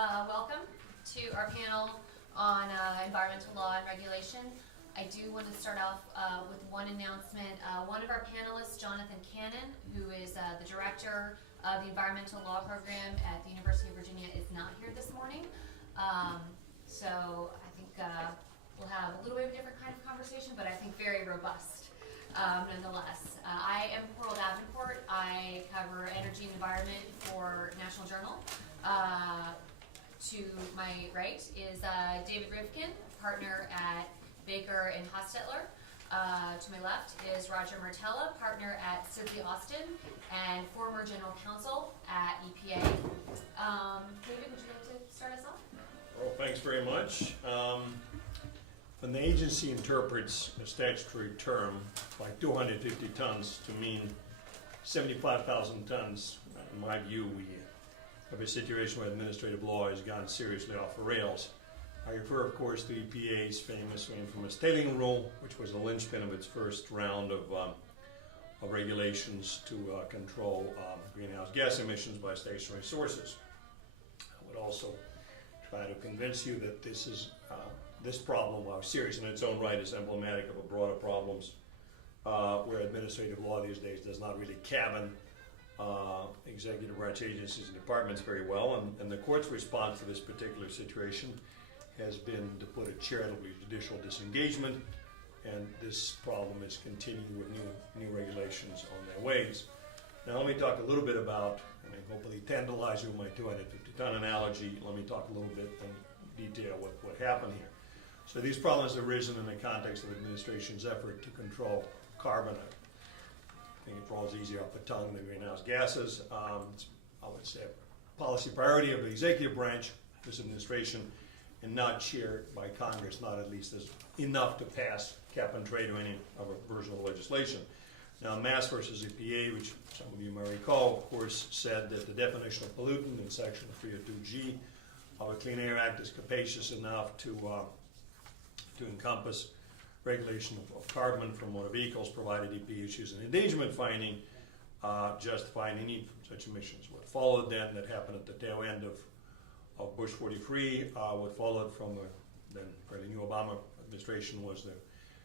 Welcome to our panel on environmental law and regulation. I do want to start off with one announcement. One of our panelists, Jonathan Cannon, who is the director of the environmental law program at the University of Virginia, is not here this morning. So I think we'll have a little bit of a different kind of conversation, but I think very robust nonetheless. I am Coral Davenport. I cover energy and environment for National Journal. To my right is David Rivkin, partner at Baker and Hostetler. To my left is Roger Martella, partner at Sidley Austin and former general counsel at EPA. David, would you like to start us off? Well, thanks very much. When the agency interprets a statutory term like 250 tons to mean 75,000 tons, in my view, we have a situation where administrative law has gone seriously off the rails. I refer, of course, to EPA's famous or infamous tailing rule, which was the linchpin of its first round of regulations to control greenhouse gas emissions by stationary sources. I would also try to convince you that this problem, while serious in its own right, is emblematic of a broader problems where administrative law these days does not really cabin executive branch agencies and departments very well, and the court's response to this particular situation has been to put it charitably judicial disengagement, and this problem is continuing with new regulations on their ways. Now let me talk a little bit about, hopefully tantalize you with my 250-ton analogy. Let me talk a little bit in detail what happened here. So these problems have arisen in the context of the administration's effort to control carbon. I think it rolls easier off the tongue than greenhouse gases. It's, I would say, a policy priority of the executive branch, this administration, and not shared by Congress, not at least as enough to pass cap and trade or any other version of legislation. Now, Mass versus EPA, which some of you may recall, of course, said that the definition of pollutant in Section 302G of the Clean Air Act is capacious enough to encompass regulation of carbon from motor vehicles, provided EPA issues an endangerment finding justifying the need for such emissions. What followed then, that happened at the tail end of Bush 43, what followed from the then fairly new Obama administration was the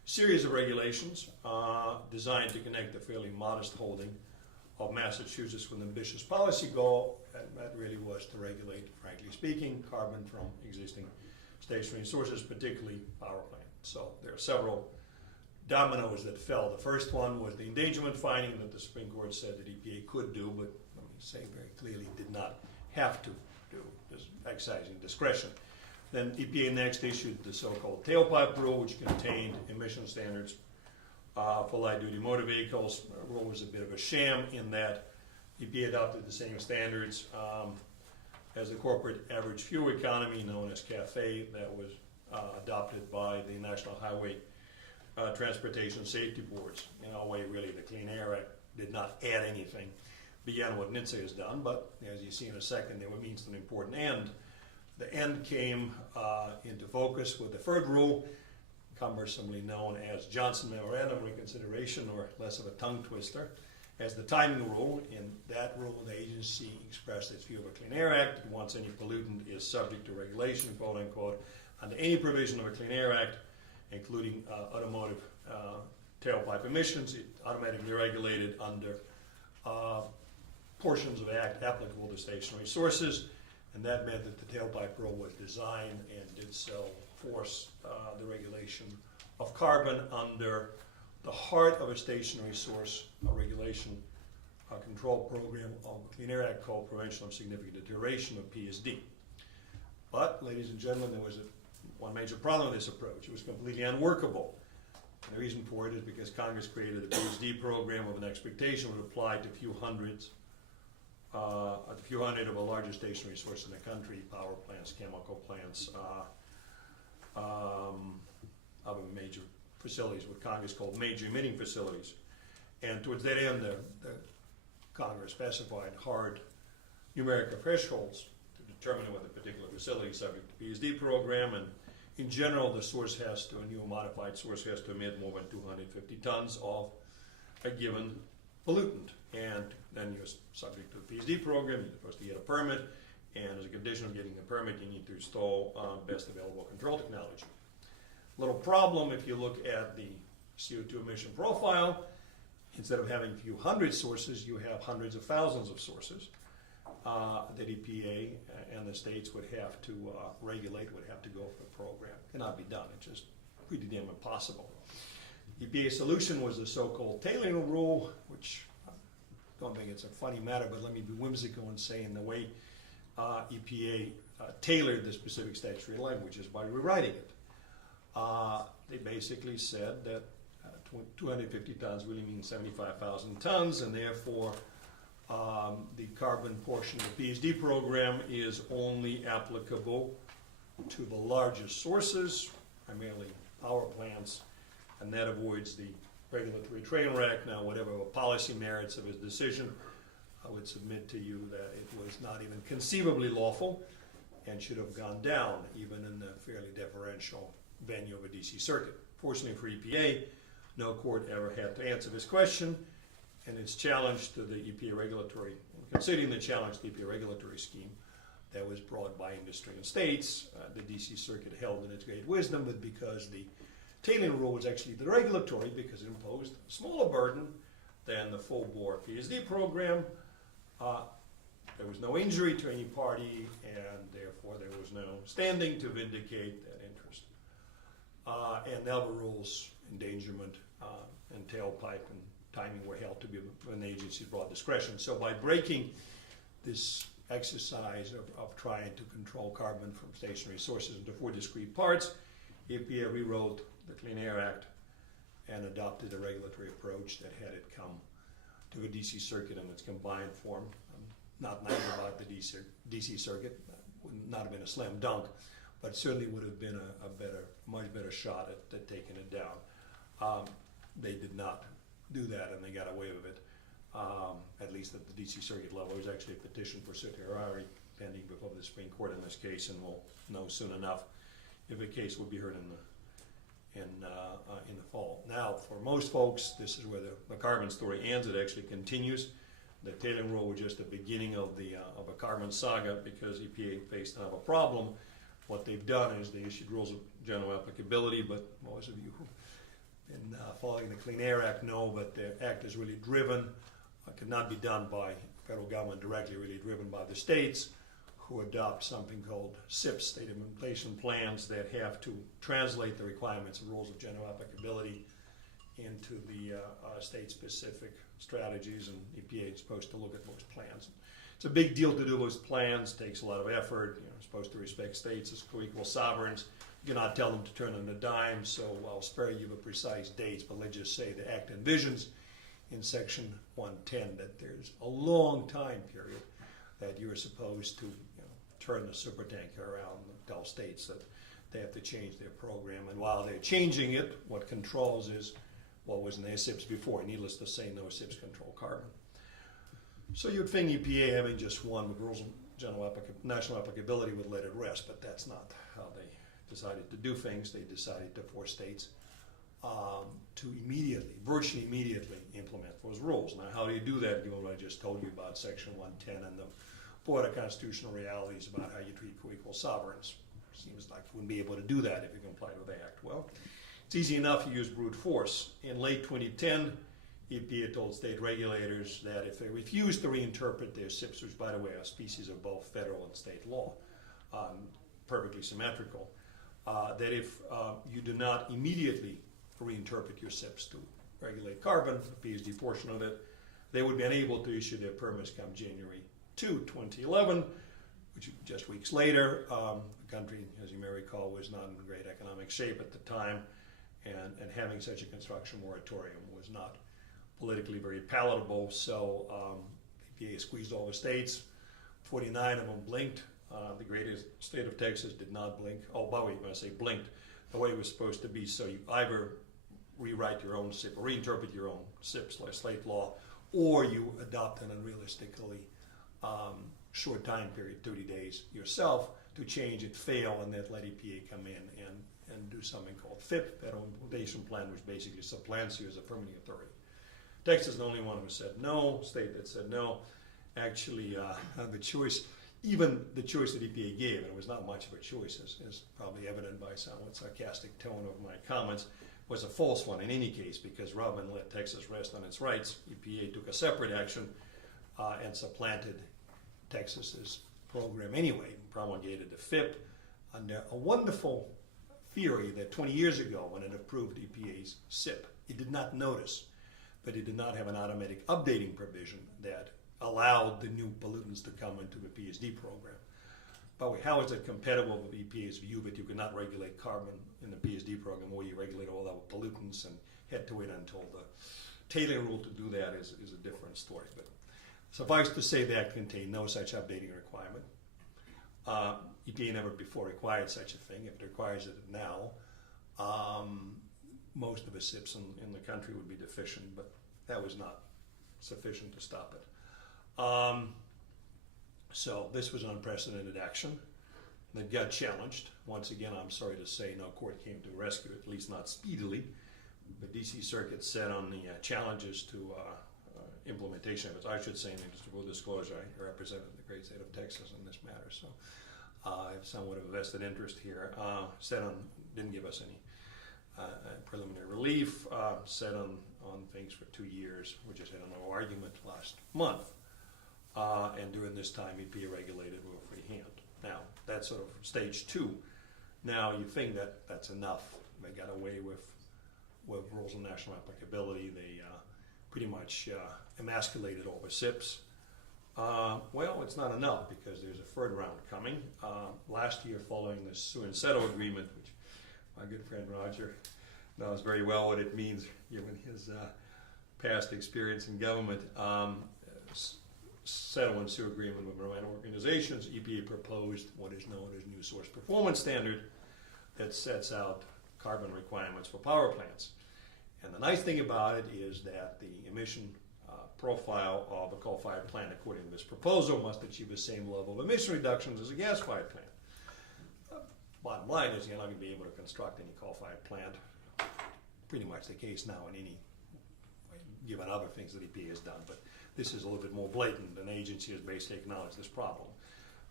series of regulations designed to connect the fairly modest holding of Massachusetts with an ambitious policy goal, and that really was to regulate, frankly speaking, carbon from existing stationary sources, particularly power plants. So there are several dominoes that fell. The first one was the endangerment finding that the Supreme Court said that EPA could do, but let me say very clearly did not have to do, just exercising discretion. Then EPA next issued the so-called tailpipe rule, which contained emission standards for light-duty motor vehicles. The rule was a bit of a sham in that EPA adopted the same standards as the corporate average fuel economy, known as CAFE, that was adopted by the National Highway Transportation Safety Boards. In a way, really, the Clean Air Act did not add anything beyond what NHTSA has done, but as you see in a second, it means an important end. The end came into focus with the third rule, cumbersomely known as Johnson Memorandum Reconsideration, or less of a tongue twister, as the timing rule. In that rule, the agency expressed its view of the Clean Air Act. Once any pollutant is subject to regulation, quote unquote, under any provision of the Clean Air Act, including automotive tailpipe emissions, it automatically regulated under portions of the Act applicable to stationary sources, and that meant that the tailpipe rule was designed and did so force the regulation of carbon under the heart of a stationary source regulation control program of the Clean Air Act called Prevention of Significant Deterioration, of PSD. But, ladies and gentlemen, there was one major problem with this approach. It was completely unworkable. And the reason for it is because Congress created a PSD program with an expectation would apply to a few hundred of the largest stationary sources in the country, power plants, chemical plants, other major facilities, what Congress called major emitting facilities. And towards that end, the Congress specified hard numerical thresholds to determine whether a particular facility is subject to PSD program, and in general, the source has to, a new modified source has to emit more than 250 tons of a given pollutant. And then you're subject to the PSD program, you're supposed to get a permit, and as a condition of getting the permit, you need to install best available control technology. Little problem if you look at the CO2 emission profile. Instead of having a few hundred sources, you have hundreds of thousands of sources that EPA and the states would have to regulate, would have to go for the program. Cannot be done. It's just pretty damn impossible. EPA's solution was the so-called tailoring rule, which I don't think it's a funny matter, but let me be whimsical and say in the way EPA tailored the specific statutory language is by rewriting it. They basically said that 250 tons really means 75,000 tons, and therefore the carbon portion of the PSD program is only applicable to the largest sources, primarily power plants, and that avoids the regulatory train wreck. Now, whatever the policy merits of his decision, I would submit to you that it was not even conceivably lawful and should have gone down, even in the fairly deferential venue of a DC circuit. Fortunately for EPA, no court ever had to answer this question, and its challenge to the EPA regulatory, considering the challenge to the EPA regulatory scheme that was brought by industry and states, the DC circuit held in its great wisdom, but because the tailoring rule was actually the regulatory, because it imposed a smaller burden than the full-bore PSD program, there was no injury to any party, and therefore there was no standing to vindicate that interest. And now the rules, endangerment, and tailpipe and timing were held to be an agency's broad discretion. So by breaking this exercise of trying to control carbon from stationary sources into 4 discrete parts, EPA rewrote the Clean Air Act and adopted a regulatory approach that had it come to the DC circuit in its combined form. Not naive about the DC circuit, would not have been a slam dunk, but certainly would have been a much better shot at taking it down. They did not do that, and they got away with it, at least at the DC circuit level. There was actually a petition for certiorari pending before the Supreme Court in this case, and we'll know soon enough if the case will be heard in the fall. Now, for most folks, this is where the carbon story ends. It actually continues. The tailoring rule was just the beginning of a carbon saga, because EPA faced another problem. What they've done is they issued rules of general applicability, but most of you who've been following the Clean Air Act know that the act is really driven, cannot be done by federal government directly, really driven by the states, who adopt something called SIPs, State Implementation Plans, that have to translate the requirements of rules of general applicability into the state-specific strategies, and EPA is supposed to look at those plans. It's a big deal to do those plans, takes a lot of effort. You're supposed to respect states as co-equal sovereigns. You cannot tell them to turn on a dime, so I'll spare you the precise dates, but let's just say the Act envisions in Section 110 that there's a long time period that you're supposed to turn the supertanker around and tell states that they have to change their program. And while they're changing it, what controls is what was in their SIPs before. Needless to say, no SIPs control carbon. So you'd think EPA, having just one with rules of general national applicability, would let it rest, but that's not how they decided to do things. They decided to force states to virtually immediately implement those rules. Now, how do you do that, given what I just told you about Section 110 and the broader constitutional realities about how you treat co-equal sovereigns? Seems like you wouldn't be able to do that if you complied with the Act. Well, it's easy enough to use brute force. In late 2010, EPA told state regulators that if they refused to reinterpret their SIPs, which by the way are species of both federal and state law, perfectly symmetrical, that if you do not immediately reinterpret your SIPs to regulate carbon, the PSD portion of it, they would be unable to issue their permits come January 2, 2011, which just weeks later. The country, as you may recall, was not in great economic shape at the time, and having such a construction moratorium was not politically very palatable. So EPA squeezed all the states. 49 of them blinked. The greatest state of Texas did not blink. Oh, by the way, when I say blinked, the way it was supposed to be, so you either rewrite your own SIP or reinterpret your own SIPs like state law, or you adopt an unrealistically short time period, 30 days yourself, to change it, fail, and then let EPA come in and do something called FIP, Federal Implementation Plan, which basically supplants you as a permitting authority. Texas is the only one who said no, state that said no. Actually, the choice, even the choice that EPA gave, and it was not much of a choice, as probably evident by somewhat sarcastic tone of my comments, was a false one in any case, because rather than let Texas rest on its rights, EPA took a separate action and supplanted Texas's program anyway, promulgated the FIP under a wonderful theory that 20 years ago, when it approved EPA's SIP, it did not notice, but it did not have an automatic updating provision that allowed the new pollutants to come into the PSD program. But how is it compatible with EPA's view that you cannot regulate carbon in the PSD program, where you regulate all other pollutants, and had to wait until the Taylor rule to do that is a different story. But suffice to say, that contained no such updating requirement. EPA never before required such a thing. If it requires it now, most of the SIPs in the country would be deficient, but that was not sufficient to stop it. So this was unprecedented action that got challenged. Once again, I'm sorry to say, no court came to rescue it, at least not speedily. The DC Circuit said on the challenges to implementation of it, I should say, in full disclosure, I represented the great state of Texas in this matter, so I have somewhat of a vested interest here. Didn't give us any preliminary relief, said on things for 2 years. We just had an argument last month. And during this time, EPA regulated with a free hand. Now, that's sort of stage 2. Now, you think that that's enough. They got away with rules of national applicability. They pretty much emasculated all the SIPs. Well, it's not enough, because there's a third round coming. Last year, following the sue and settle agreement, which my good friend Roger knows very well what it means, given his past experience in government, settle and sue agreement with environmental organizations, EPA proposed what is known as New Source Performance Standard that sets out carbon requirements for power plants. And the nice thing about it is that the emission profile of a coal-fired plant, according to this proposal, must achieve the same level of emission reductions as a gas-fired plant. Bottom line is, you're not going to be able to construct any coal-fired plant. Pretty much the case now in any, given other things that EPA has done, but this is a little bit more blatant. An agency has basically acknowledged this problem.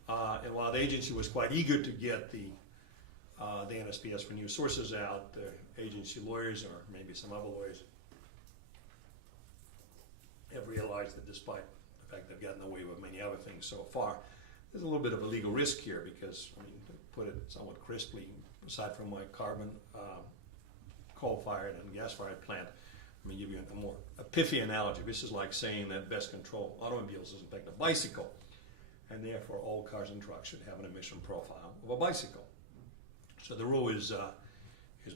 And while the agency was quite eager to get the NSPS for new sources out, the agency lawyers, or maybe some other lawyers, have realized that despite the fact they've gotten away with many other things so far, there's a little bit of a legal risk here, because, I mean, to put it somewhat crisply, aside from my carbon coal-fired and gas-fired plant, let me give you a more pithy analogy. This is like saying that best control automobiles is in fact a bicycle, and therefore all cars and trucks should have an emission profile of a bicycle. So the rule is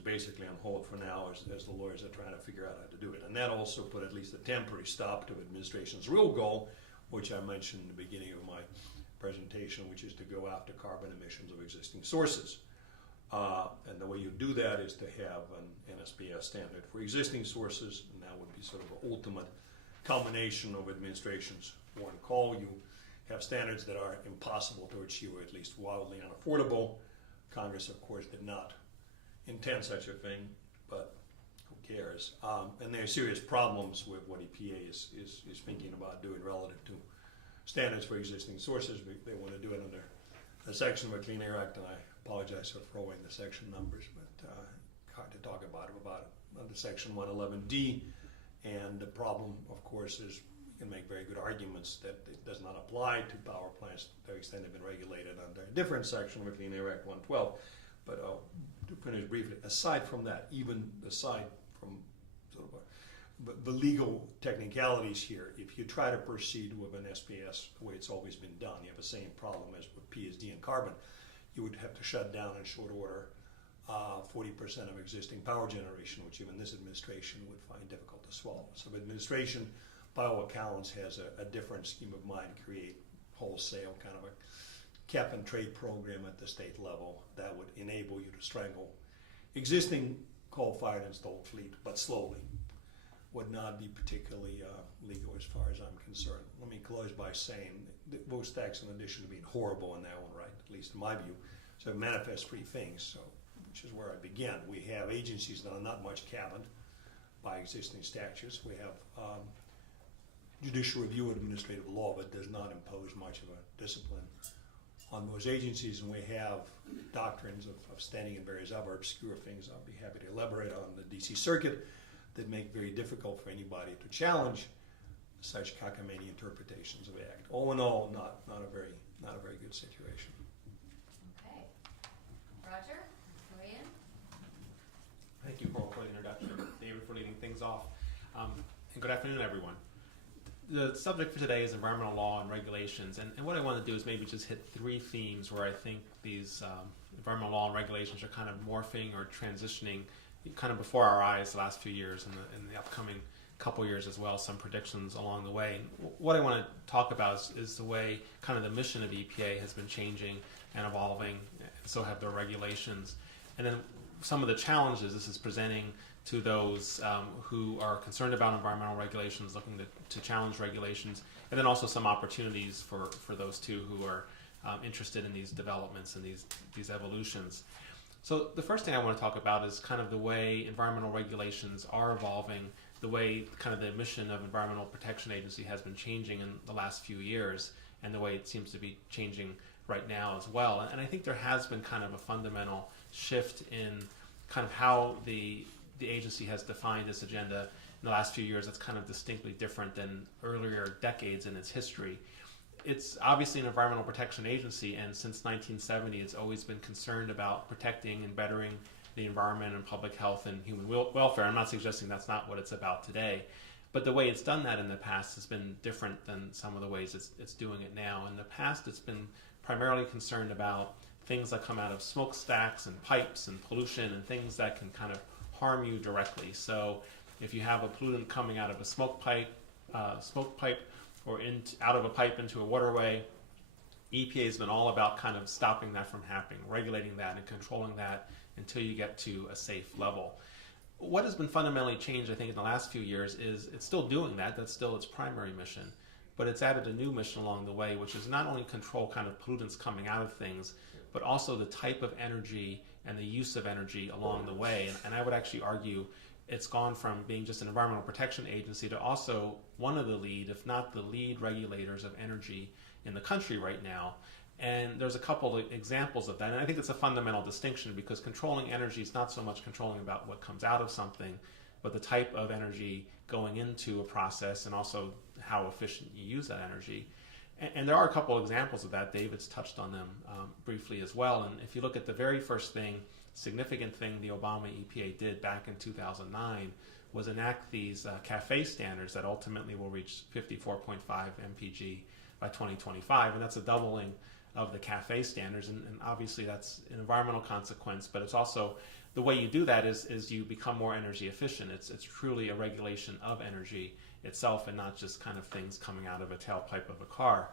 basically on hold for now, as the lawyers are trying to figure out how to do it. And that also put at least a temporary stop to the administration's real goal, which I mentioned in the beginning of my presentation, which is to go after carbon emissions of existing sources. And the way you do that is to have an NSPS standard for existing sources, and that would be sort of an ultimate culmination of administration's one call. You have standards that are impossible to achieve, or at least wildly unaffordable. Congress, of course, did not intend such a thing, but who cares? And there are serious problems with what EPA is thinking about doing relative to standards for existing sources. They want to do it under a section of the Clean Air Act, and I apologize for throwing the section numbers, but hard to talk about under Section 111D. And the problem, of course, is you can make very good arguments that it does not apply to power plants to the extent they've been regulated under a different section of the Clean Air Act 112. But to finish briefly, aside from that, even aside from sort of the legal technicalities here, if you try to proceed with an SPS the way it's always been done, you have the same problem as with PSD and carbon. You would have to shut down in short order 40% of existing power generation, which even this administration would find difficult to swallow. So the administration, by all accounts, has a different scheme of mind, create wholesale kind of a cap and trade program at the state level that would enable you to strangle existing coal-fired installed fleet, but slowly. Would not be particularly legal as far as I'm concerned. Let me close by saying that those tax, in addition to being horrible in their own right, at least in my view, so manifest three things, so, which is where I began. We have agencies that are not much cabined by existing statutes. We have judicial review of administrative law that does not impose much of a discipline on those agencies, and we have doctrines of standing in various other obscure things I'll be happy to elaborate on the DC Circuit that make it very difficult for anybody to challenge such cockamamie interpretations of the Act. All in all, not a very good situation. Okay. Roger, weigh in. Thank you, Paul, for the introduction. David for leading things off. And good afternoon, everyone. The subject for today is environmental law and regulations. And what I want to do is maybe just hit three themes where I think these environmental law and regulations are kind of morphing or transitioning kind of before our eyes the last few years and in the upcoming couple years as well, some predictions along the way. And what I want to talk about is the way kind of the mission of EPA has been changing and evolving, and so have their regulations. And then some of the challenges this is presenting to those who are concerned about environmental regulations, looking to challenge regulations, and then also some opportunities for those too who are interested in these developments and these evolutions. So the first thing I want to talk about is kind of the way environmental regulations are evolving, the way kind of the mission of Environmental Protection Agency has been changing in the last few years, and the way it seems to be changing right now as well. And I think there has been kind of a fundamental shift in kind of how the agency has defined this agenda in the last few years. That's kind of distinctly different than earlier decades in its history. It's obviously an environmental protection agency, and since 1970 it's always been concerned about protecting and bettering the environment and public health and human welfare. I'm not suggesting that's not what it's about today, but the way it's done that in the past has been different than some of the ways it's doing it now. In the past, it's been primarily concerned about things that come out of smokestacks and pipes and pollution and things that can kind of harm you directly. So if you have a pollutant coming out of a smoke pipe or out of a pipe into a waterway, EPA has been all about kind of stopping that from happening, regulating that and controlling that until you get to a safe level. What has been fundamentally changed, I think, in the last few years is it's still doing that. That's still its primary mission. But it's added a new mission along the way, which is not only control kind of pollutants coming out of things, but also the type of energy and the use of energy along the way. And I would actually argue it's gone from being just an environmental protection agency to also one of the lead, if not the lead regulators of energy in the country right now. And there's a couple of examples of that. And I think it's a fundamental distinction, because controlling energy is not so much controlling about what comes out of something, but the type of energy going into a process and also how efficient you use that energy. And there are a couple of examples of that. David's touched on them briefly as well. And if you look at the very first significant thing the Obama EPA did back in 2009 was enact these CAFE standards that ultimately will reach 54.5 mpg by 2025. And that's a doubling of the CAFE standards. And obviously that's an environmental consequence, but it's also the way you do that is you become more energy efficient. It's truly a regulation of energy itself and not just kind of things coming out of a tailpipe of a car.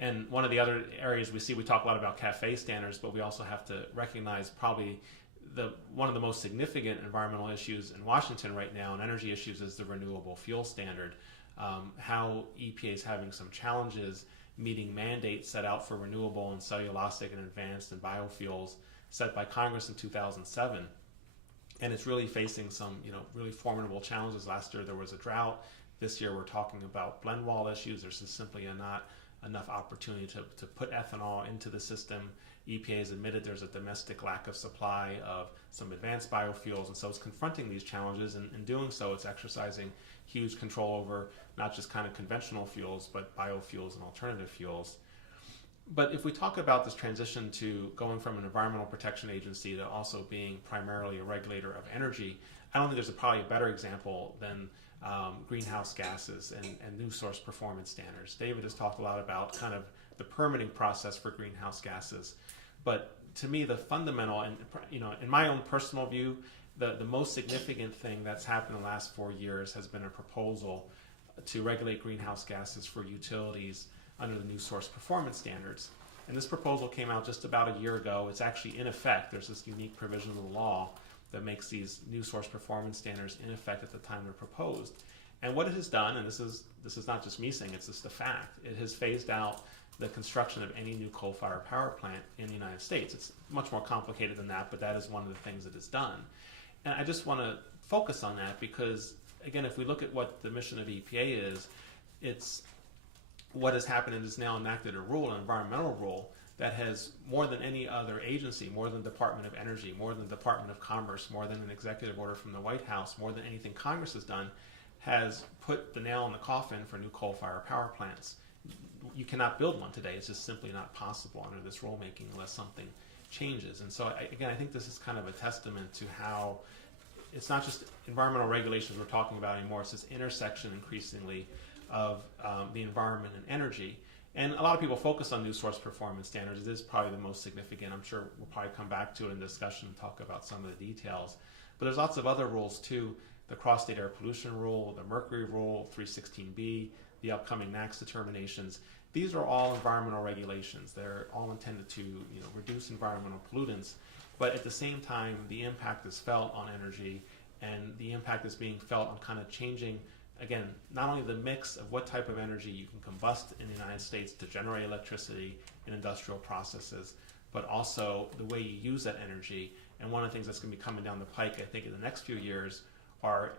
And one of the other areas we talk a lot about CAFE standards, but we also have to recognize probably one of the most significant environmental issues in Washington right now and energy issues is the renewable fuel standard. How EPA is having some challenges meeting mandates set out for renewable and cellulosic and advanced and biofuels set by Congress in 2007. And it's really facing some really formidable challenges. Last year there was a drought. This year we're talking about blend wall issues. There's just simply not enough opportunity to put ethanol into the system. EPA has admitted there's a domestic lack of supply of some advanced biofuels, and so it's confronting these challenges, and in doing so it's exercising huge control over not just kind of conventional fuels, but biofuels and alternative fuels. But if we talk about this transition to going from an environmental protection agency to also being primarily a regulator of energy, I don't think there's probably a better example than greenhouse gases and new source performance standards. David has talked a lot about kind of the permitting process for greenhouse gases, but to me the fundamental, and in my own personal view, the most significant thing that's happened in the last 4 years has been a proposal to regulate greenhouse gases for utilities under the new source performance standards. And this proposal came out just about a year ago. It's actually in effect. There's this unique provision of the law that makes these new source performance standards in effect at the time they're proposed. And what it has done, and this is not just me saying, it's just a fact, it has phased out the construction of any new coal-fired power plant in the United States. It's much more complicated than that, but that is one of the things that it's done. And I just want to focus on that because, again, if we look at what the mission of EPA is, it's what has happened is it's now enacted a rule, an environmental rule, that has, more than any other agency, more than the Department of Energy, more than the Department of Commerce, more than an executive order from the White House, more than anything Congress has done, has put the nail in the coffin for new coal-fired power plants. You cannot build one today. It's just simply not possible under this rulemaking unless something changes. And so, I think this is kind of a testament to how it's not just environmental regulations we're talking about anymore. It's this intersection increasingly of the environment and energy. And a lot of people focus on new source performance standards. It is probably the most significant. I'm sure we'll probably come back to it in discussion and talk about some of the details. But there's lots of other rules too. The cross-state air pollution rule, the mercury rule, 316B, the upcoming NAAQS determinations. These are all environmental regulations. They're all intended to reduce environmental pollutants. But at the same time, the impact is felt on energy, and the impact is being felt on kind of changing, again, not only the mix of what type of energy you can combust in the United States to generate electricity in industrial processes, but also the way you use that energy. And one of the things that's going to be coming down the pike, I think, in the next few years are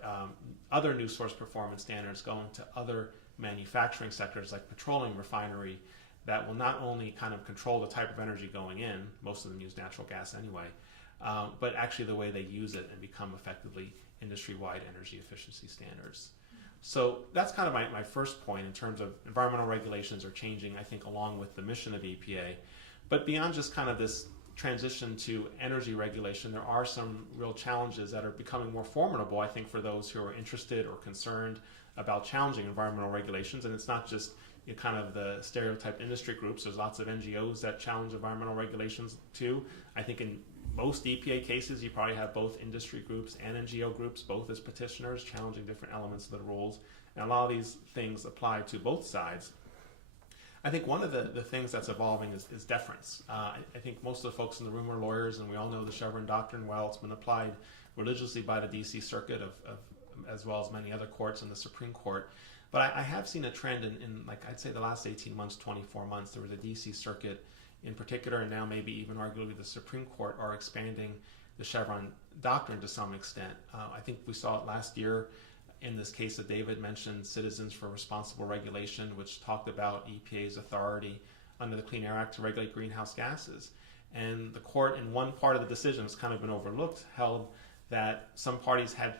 other new source performance standards going to other manufacturing sectors like petroleum refinery that will not only kind of control the type of energy going in, most of them use natural gas anyway, but actually the way they use it and become effectively industry-wide energy efficiency standards. So that's kind of my first point in terms of environmental regulations are changing, I think, along with the mission of EPA. But beyond just kind of this transition to energy regulation, there are some real challenges that are becoming more formidable, I think, for those who are interested or concerned about challenging environmental regulations. And it's not just kind of the stereotyped industry groups. There's lots of NGOs that challenge environmental regulations too. I think in most EPA cases, you probably have both industry groups and NGO groups, both as petitioners, challenging different elements of the rules. And a lot of these things apply to both sides. I think one of the things that's evolving is deference. I think most of the folks in the room are lawyers, and we all know the Chevron doctrine. While it's been applied religiously by the D.C. Circuit as well as many other courts and the Supreme Court. But I have seen a trend in like, I'd say the last 18 months, 24 months, there was a D.C. Circuit in particular, and now maybe even arguably the Supreme Court are expanding the Chevron doctrine to some extent. I think we saw it last year in this case that David mentioned, Citizens for Responsible Regulation, which talked about EPA's authority under the Clean Air Act to regulate greenhouse gases. And the court, in one part of the decision, has kind of been overlooked, held that some parties had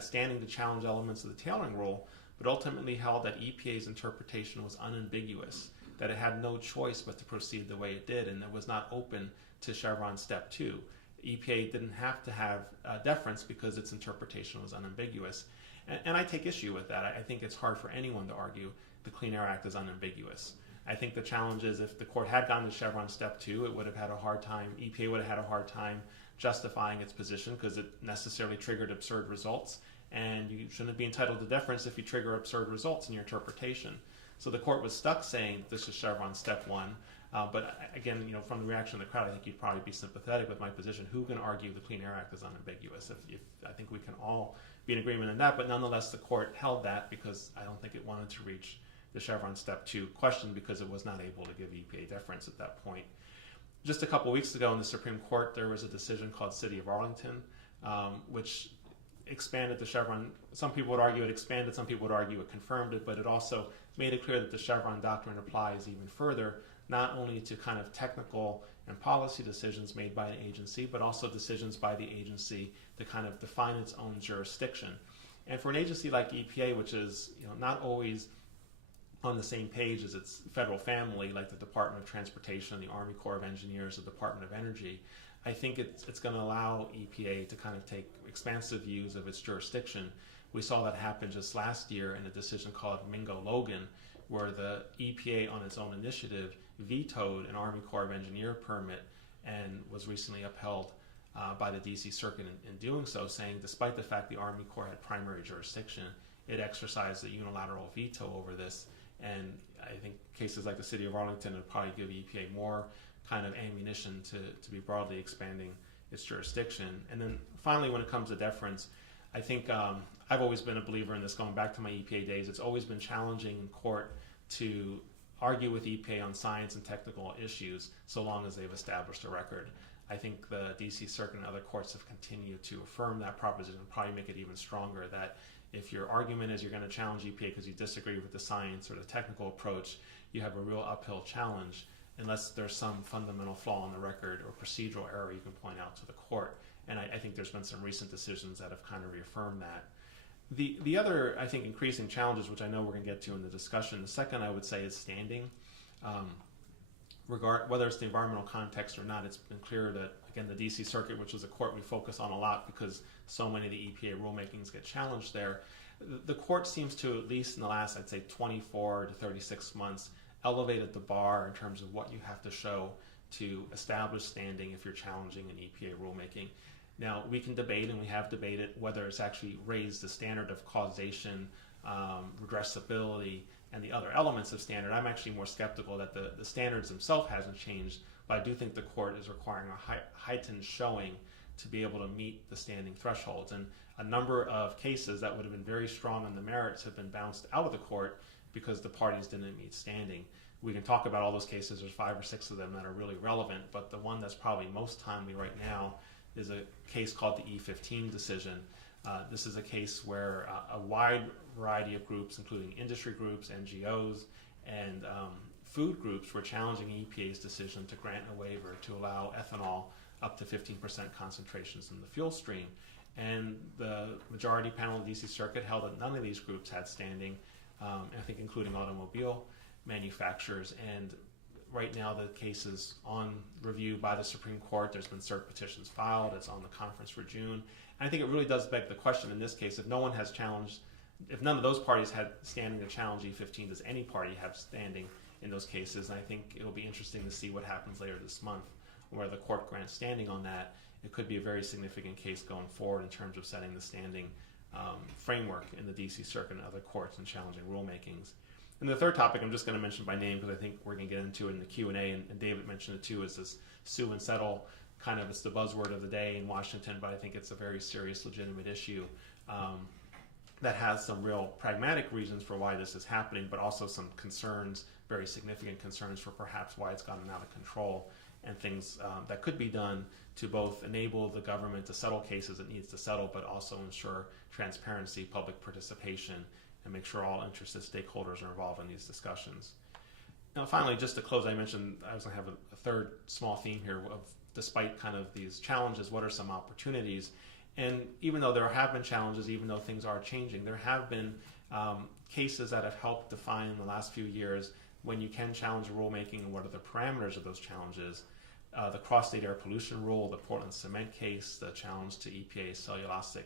standing to challenge elements of the tailoring rule, but ultimately held that EPA's interpretation was unambiguous, that it had no choice but to proceed the way it did, and it was not open to Chevron Step 2. EPA didn't have to have deference because its interpretation was unambiguous. And I take issue with that. I think it's hard for anyone to argue the Clean Air Act is unambiguous. I think the challenge is if the court had gone to Chevron Step 2, it would have had a hard time, EPA would have had a hard time justifying its position because it necessarily triggered absurd results. And you shouldn't be entitled to deference if you trigger absurd results in your interpretation. So the court was stuck saying this is Chevron Step 1. But again, from the reaction of the crowd, I think you'd probably be sympathetic with my position. Who can argue the Clean Air Act is unambiguous? If I think we can all be in agreement on that, but nonetheless, the court held that because I don't think it wanted to reach the Chevron Step 2 question because it was not able to give EPA deference at that point. Just a couple weeks ago in the Supreme Court, there was a decision called City of Arlington, which expanded the Chevron. Some people would argue it expanded, some people would argue it confirmed it, but it also made it clear that the Chevron doctrine applies even further, not only to kind of technical and policy decisions made by an agency, but also decisions by the agency to kind of define its own jurisdiction. And for an agency like EPA, which is not always on the same page as its federal family, like the Department of Transportation, the Army Corps of Engineers, the Department of Energy, I think it's going to allow EPA to kind of take expansive views of its jurisdiction. We saw that happen just last year in a decision called Mingo-Logan, where the EPA on its own initiative vetoed an Army Corps of Engineer permit and was recently upheld by the D.C. Circuit in doing so, saying despite the fact the Army Corps had primary jurisdiction, it exercised a unilateral veto over this. And I think cases like the City of Arlington would probably give EPA more kind of ammunition to be broadly expanding its jurisdiction. And then finally, when it comes to deference, I think I've always been a believer in this, going back to my EPA days. It's always been challenging in court to argue with EPA on science and technical issues so long as they've established a record. I think the D.C. Circuit and other courts have continued to affirm that proposition and probably make it even stronger, that if your argument is you're going to challenge EPA because you disagree with the science or the technical approach, you have a real uphill challenge. unless there's some fundamental flaw in the record or procedural error you can point out to the court. And I think there's been some recent decisions that have kind of reaffirmed that. The other, I think, increasing challenges, which I know we're going to get to in the discussion, the second I would say is standing. Whether it's the environmental context or not, it's been clear that, again, the D.C. Circuit, which is a court we focus on a lot because so many of the EPA rulemakings get challenged there, the court seems to, at least in the last, I'd say, 24 to 36 months, elevated the bar in terms of what you have to show to establish standing if you're challenging an EPA rulemaking. Now, we can debate, and we have debated, whether it's actually raised the standard of causation, redressability, and the other elements of standard. I'm actually more skeptical that the standards themselves hasn't changed, but I do think the court is requiring a heightened showing to be able to meet the standing thresholds. And a number of cases that would have been very strong on the merits have been bounced out of the court because the parties didn't meet standing. We can talk about all those cases. There's 5 or 6 of them that are really relevant, but the one that's probably most timely right now is a case called the E15 decision. This is a case where a wide variety of groups, including industry groups, NGOs, and food groups, were challenging EPA's decision to grant a waiver to allow ethanol up to 15% concentrations in the fuel stream. And the majority panel of the D.C. Circuit held that none of these groups had standing, I think including automobile manufacturers. And right now the case is on review by the Supreme Court. There's been cert petitions filed. It's on the conference for June. And I think it really does beg the question in this case, if no one has challenged, if none of those parties had standing to challenge E15, does any party have standing in those cases? And I think it'll be interesting to see what happens later this month, where the court grants standing on that. It could be a very significant case going forward in terms of setting the standing framework in the D.C. Circuit and other courts and challenging rulemakings. And the third topic I'm just going to mention by name because I think we're going to get into it in the Q&A, and David mentioned it too, is this sue and settle. Kind of, it's the buzzword of the day in Washington, but I think it's a very serious, legitimate issue that has some real pragmatic reasons for why this is happening, but also some concerns, very significant concerns for perhaps why it's gotten out of control, and things that could be done to both enable the government to settle cases it needs to settle, but also ensure transparency, public participation, and make sure all interested stakeholders are involved in these discussions. Now, finally, just to close, I mentioned I was going to have a third small theme here of, despite kind of these challenges, what are some opportunities? And even though there have been challenges, even though things are changing, there have been cases that have helped define in the last few years when you can challenge rulemaking and what are the parameters of those challenges. The cross-state air pollution rule, the Portland cement case, the challenge to EPA's cellulosic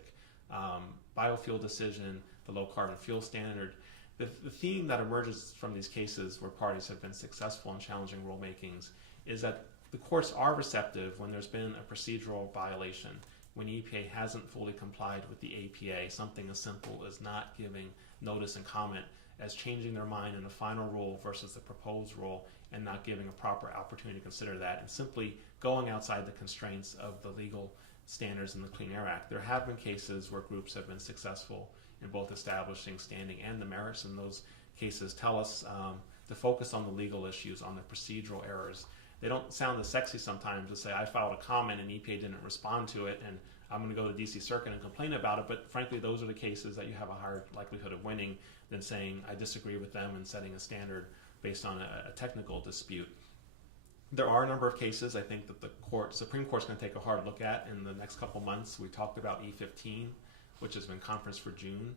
biofuel decision, the low carbon fuel standard. The theme that emerges from these cases where parties have been successful in challenging rulemakings is that the courts are receptive when there's been a procedural violation, when EPA hasn't fully complied with the APA, something as simple as not giving notice and comment, as changing their mind in the final rule versus the proposed rule and not giving a proper opportunity to consider that, and simply going outside the constraints of the legal standards in the Clean Air Act. There have been cases where groups have been successful in both establishing standing and the merits, and those cases tell us to focus on the legal issues, on the procedural errors. They don't sound as sexy sometimes to say, I filed a comment and EPA didn't respond to it, and I'm going to go to the D.C. Circuit and complain about it, but frankly, those are the cases that you have a higher likelihood of winning than saying, I disagree with them and setting a standard based on a technical dispute. There are a number of cases I think that the Supreme Court's going to take a hard look at in the next couple months. We talked about E15, which has been conferenced for June.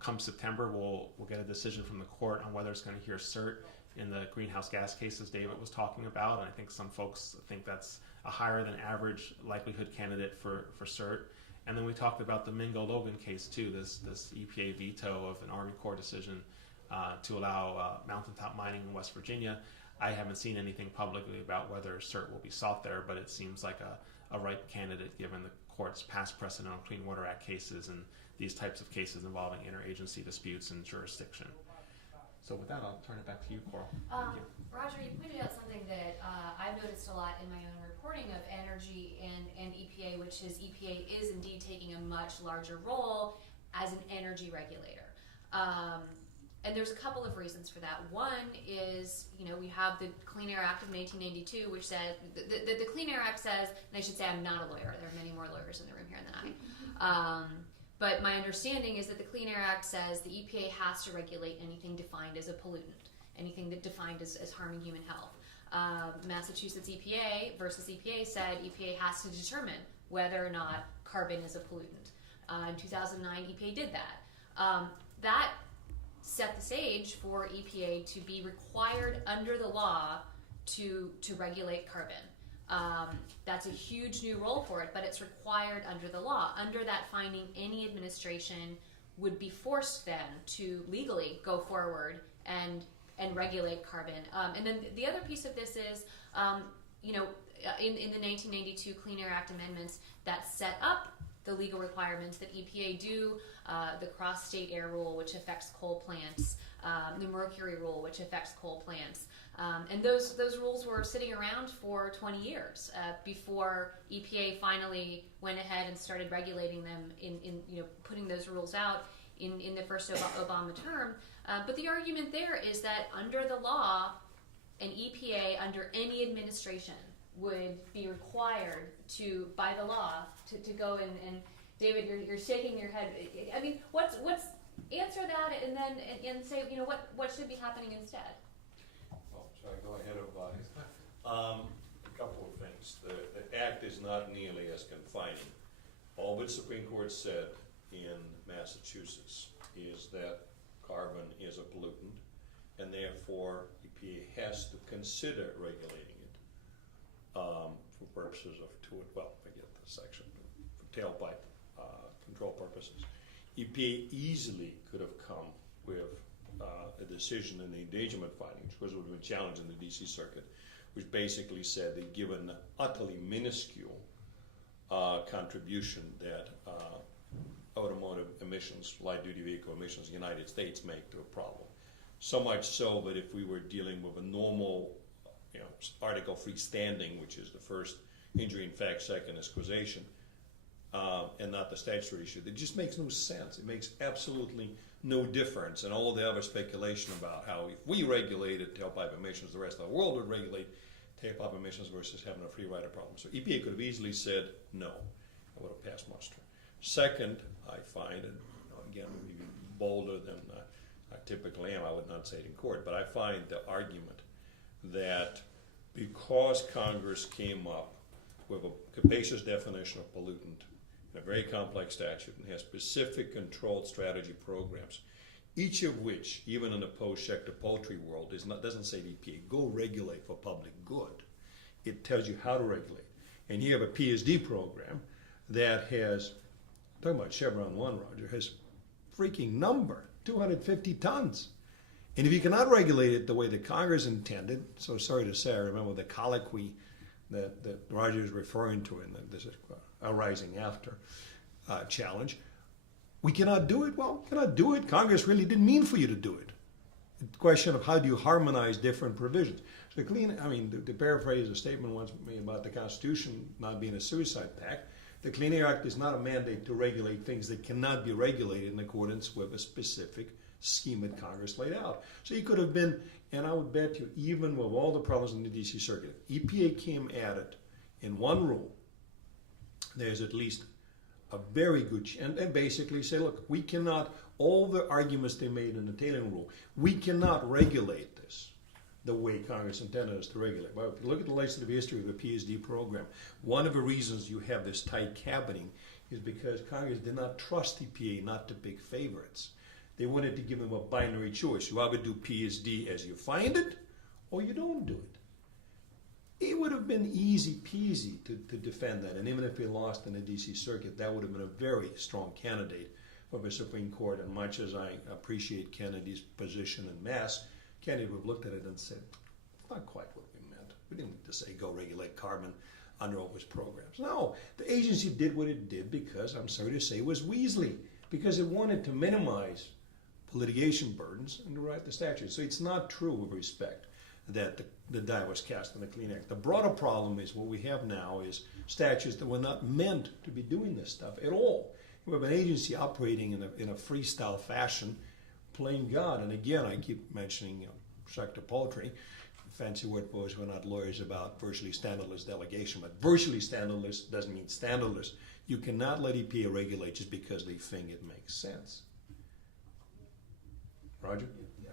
Come September, we'll get a decision from the court on whether it's going to hear cert in the greenhouse gas cases David was talking about, and I think some folks think that's a higher than average likelihood candidate for cert. And then we talked about the Mingo-Logan case too, this EPA veto of an Army Corps decision to allow mountaintop mining in West Virginia. I haven't seen anything publicly about whether cert will be sought there, but it seems like a ripe candidate given the court's past precedent on Clean Water Act cases and these types of cases involving interagency disputes and jurisdiction. So with that, I'll turn it back to you, Coral. Thank you. Roger, you pointed out something that I've noticed a lot in my own reporting of energy and EPA, which is EPA is indeed taking a much larger role as an energy regulator. And there's a couple of reasons for that. One is, we have the Clean Air Act of 1982, which said, the Clean Air Act says, and I should say I'm not a lawyer, there are many more lawyers in the room here than I. But my understanding is that the Clean Air Act says the EPA has to regulate anything defined as a pollutant, anything that defined as harming human health. Massachusetts EPA versus EPA said EPA has to determine whether or not carbon is a pollutant. In 2009, EPA did that. That set the stage for EPA to be required under the law to regulate carbon. That's a huge new role for it, but it's required under the law. Under that finding, any administration would be forced then to legally go forward and regulate carbon. And then the other piece of this is, in the 1992 Clean Air Act amendments that set up the legal requirements that EPA do, the cross-state air rule, which affects coal plants, the mercury rule, which affects coal plants. And those rules were sitting around for 20 years before EPA finally went ahead and started regulating them in putting those rules out in the first Obama term. But the argument there is that under the law, an EPA under any administration would be required to, by the law, to go and David, you're shaking your head. I mean, what's answer that and then and say, what should be happening instead? Well, shall I go ahead of a couple of things. The act is not nearly as confining. All that Supreme Court said in Massachusetts is that carbon is a pollutant, and therefore EPA has to consider regulating it for purposes of forget the section, for tailpipe control purposes. EPA easily could have come with a decision in the endangerment findings, because it would have been challenged in the DC Circuit, which basically said that given an utterly minuscule contribution that automotive emissions, light-duty vehicle emissions in the United States make to a problem. So much so that if we were dealing with a normal, article freestanding, which is the first injury in fact, second is causation, and not the statutory issue, it just makes no sense. It makes absolutely no difference. And all the other speculation about how if we regulated tailpipe emissions, the rest of the world would regulate tailpipe emissions versus having a free rider problem. So EPA could have easily said no. I would have passed muster. Second, I find, and again, maybe bolder than I typically am, I would not say it in court, but I find the argument that because Congress came up with a capacious definition of pollutant in a very complex statute and has specific controlled strategy programs, each of which, even in the post-sector poultry world, doesn't say to EPA, go regulate for public good. It tells you how to regulate. And you have a PSD program that has, talking about Chevron 1, Roger, has freaking number, 250 tons. And if you cannot regulate it the way that Congress intended, so sorry to say, I remember the colloquy that Roger is referring to, and this is arising after challenge. We cannot do it. Well, cannot do it. Congress really didn't mean for you to do it. The question of how do you harmonize different provisions. So to paraphrase a statement once made about the Constitution not being a suicide pact, the Clean Air Act is not a mandate to regulate things that cannot be regulated in accordance with a specific scheme that Congress laid out. So you could have been, and I would bet you, even with all the problems in the DC Circuit, if EPA came at it in one rule, there's at least a very good chance, and basically say, look, we cannot, all the arguments they made in the tailoring rule, we cannot regulate this the way Congress intended us to regulate. But if you look at the legislative history of the PSD program, one of the reasons you have this tight cabining is because Congress did not trust EPA not to pick favorites. They wanted to give them a binary choice. You either do PSD as you find it, or you don't do it. It would have been easy peasy to defend that, and even if we lost in the DC Circuit, that would have been a very strong candidate for the Supreme Court. And much as I appreciate Kennedy's position in Mass, Kennedy would have looked at it and said, it's not quite what we meant. We didn't mean to say go regulate carbon under all these programs. No, the agency did what it did because, I'm sorry to say, it was Weasley, because it wanted to minimize litigation burdens and to write the statute. So it's not true with respect that the die was cast on the Clean Act. The broader problem is what we have now is statutes that were not meant to be doing this stuff at all. We have an agency operating in a freestyle fashion, playing God. And again, I keep mentioning sector poultry. Fancy word for us, we're not lawyers about virtually standardless delegation, but virtually standardless doesn't mean standardless. You cannot let EPA regulate just because they think it makes sense. Roger? Yeah,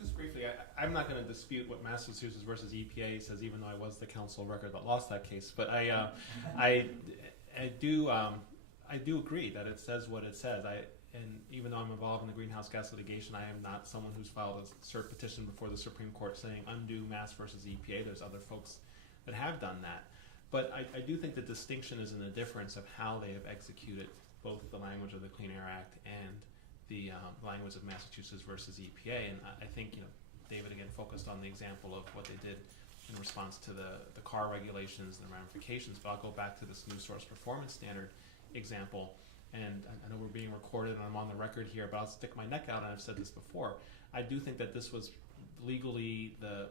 Just briefly, I'm not going to dispute what Massachusetts versus EPA says, even though I was the counsel of record that lost that case. But I do agree that it says what it says. And even though I'm involved in the greenhouse gas litigation, I am not someone who's filed a cert petition before the Supreme Court saying undo Mass versus EPA. There's other folks that have done that. But I do think the distinction is in the difference of how they have executed both the language of the Clean Air Act and the language of Massachusetts versus EPA. And I think, David again focused on the example of what they did in response to the car regulations and the ramifications. But I'll go back to this new source performance standard example. And I know we're being recorded and I'm on the record here, but I'll stick my neck out, and I've said this before. I do think that this was legally the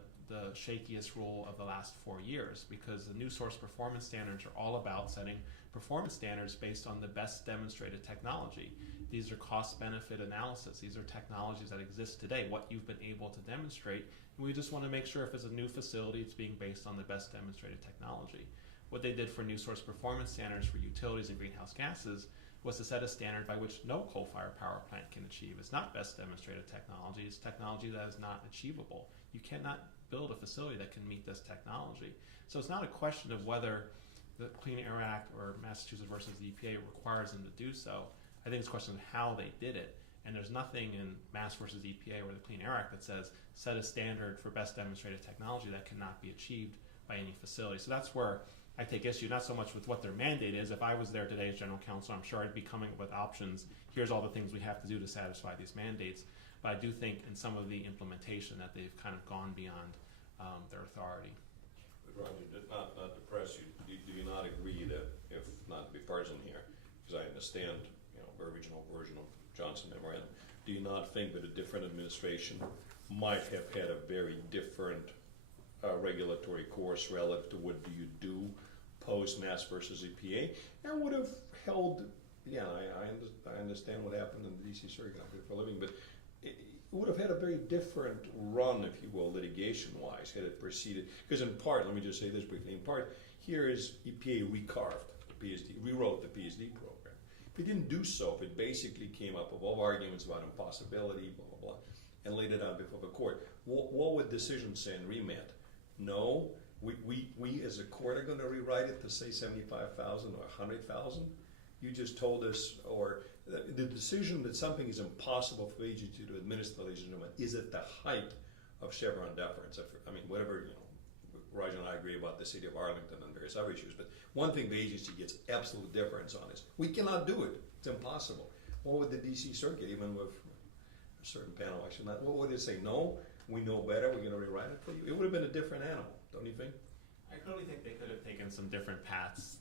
shakiest rule of the last 4 years, because the new source performance standards are all about setting performance standards based on the best demonstrated technology. These are cost-benefit analysis. These are technologies that exist today, what you've been able to demonstrate. And we just want to make sure if it's a new facility, it's being based on the best demonstrated technology. What they did for new source performance standards for utilities and greenhouse gases was to set a standard by which no coal-fired power plant can achieve. It's not best demonstrated technology. It's technology that is not achievable. You cannot build a facility that can meet this technology. So it's not a question of whether the Clean Air Act or Massachusetts versus the EPA requires them to do so. I think it's a question of how they did it. And there's nothing in Mass versus EPA or the Clean Air Act that says set a standard for best demonstrated technology that cannot be achieved by any facility. So that's where I take issue, not so much with what their mandate is. If I was there today as general counsel, I'm sure I'd be coming up with options. Here's all the things we have to do to satisfy these mandates. But I do think in some of the implementation that they've kind of gone beyond their authority. But Roger, not to press you, do you not agree that, if not to be partisan here, because I understand, original version of Johnson memorandum, do you not think that a different administration might have had a very different regulatory course relative to what do you do post-Mass versus EPA, and would have held, I understand what happened in the DC Circuit for a living, but it would have had a very different run, if you will, litigation-wise, had it proceeded. Because in part, let me just say this briefly, in part, here is EPA recarved the PSD, rewrote the PSD program. If it didn't do so, if it basically came up with all arguments about impossibility, blah, blah, blah, and laid it out before the court, what would decision say in remand? No, we as a court are going to rewrite it to say 75,000 or 100,000. You just told us, or the decision that something is impossible for the agency to administer, ladies and gentlemen, is at the height of Chevron deference. I mean, whatever, Roger and I agree about the city of Arlington and various other issues, but one thing the agency gets absolute deference on is we cannot do it. It's impossible. What would the DC Circuit, even with a certain panel, what would it say? No, we know better, we're going to rewrite it for you. It would have been a different animal, don't you think? I clearly think they could have taken some different paths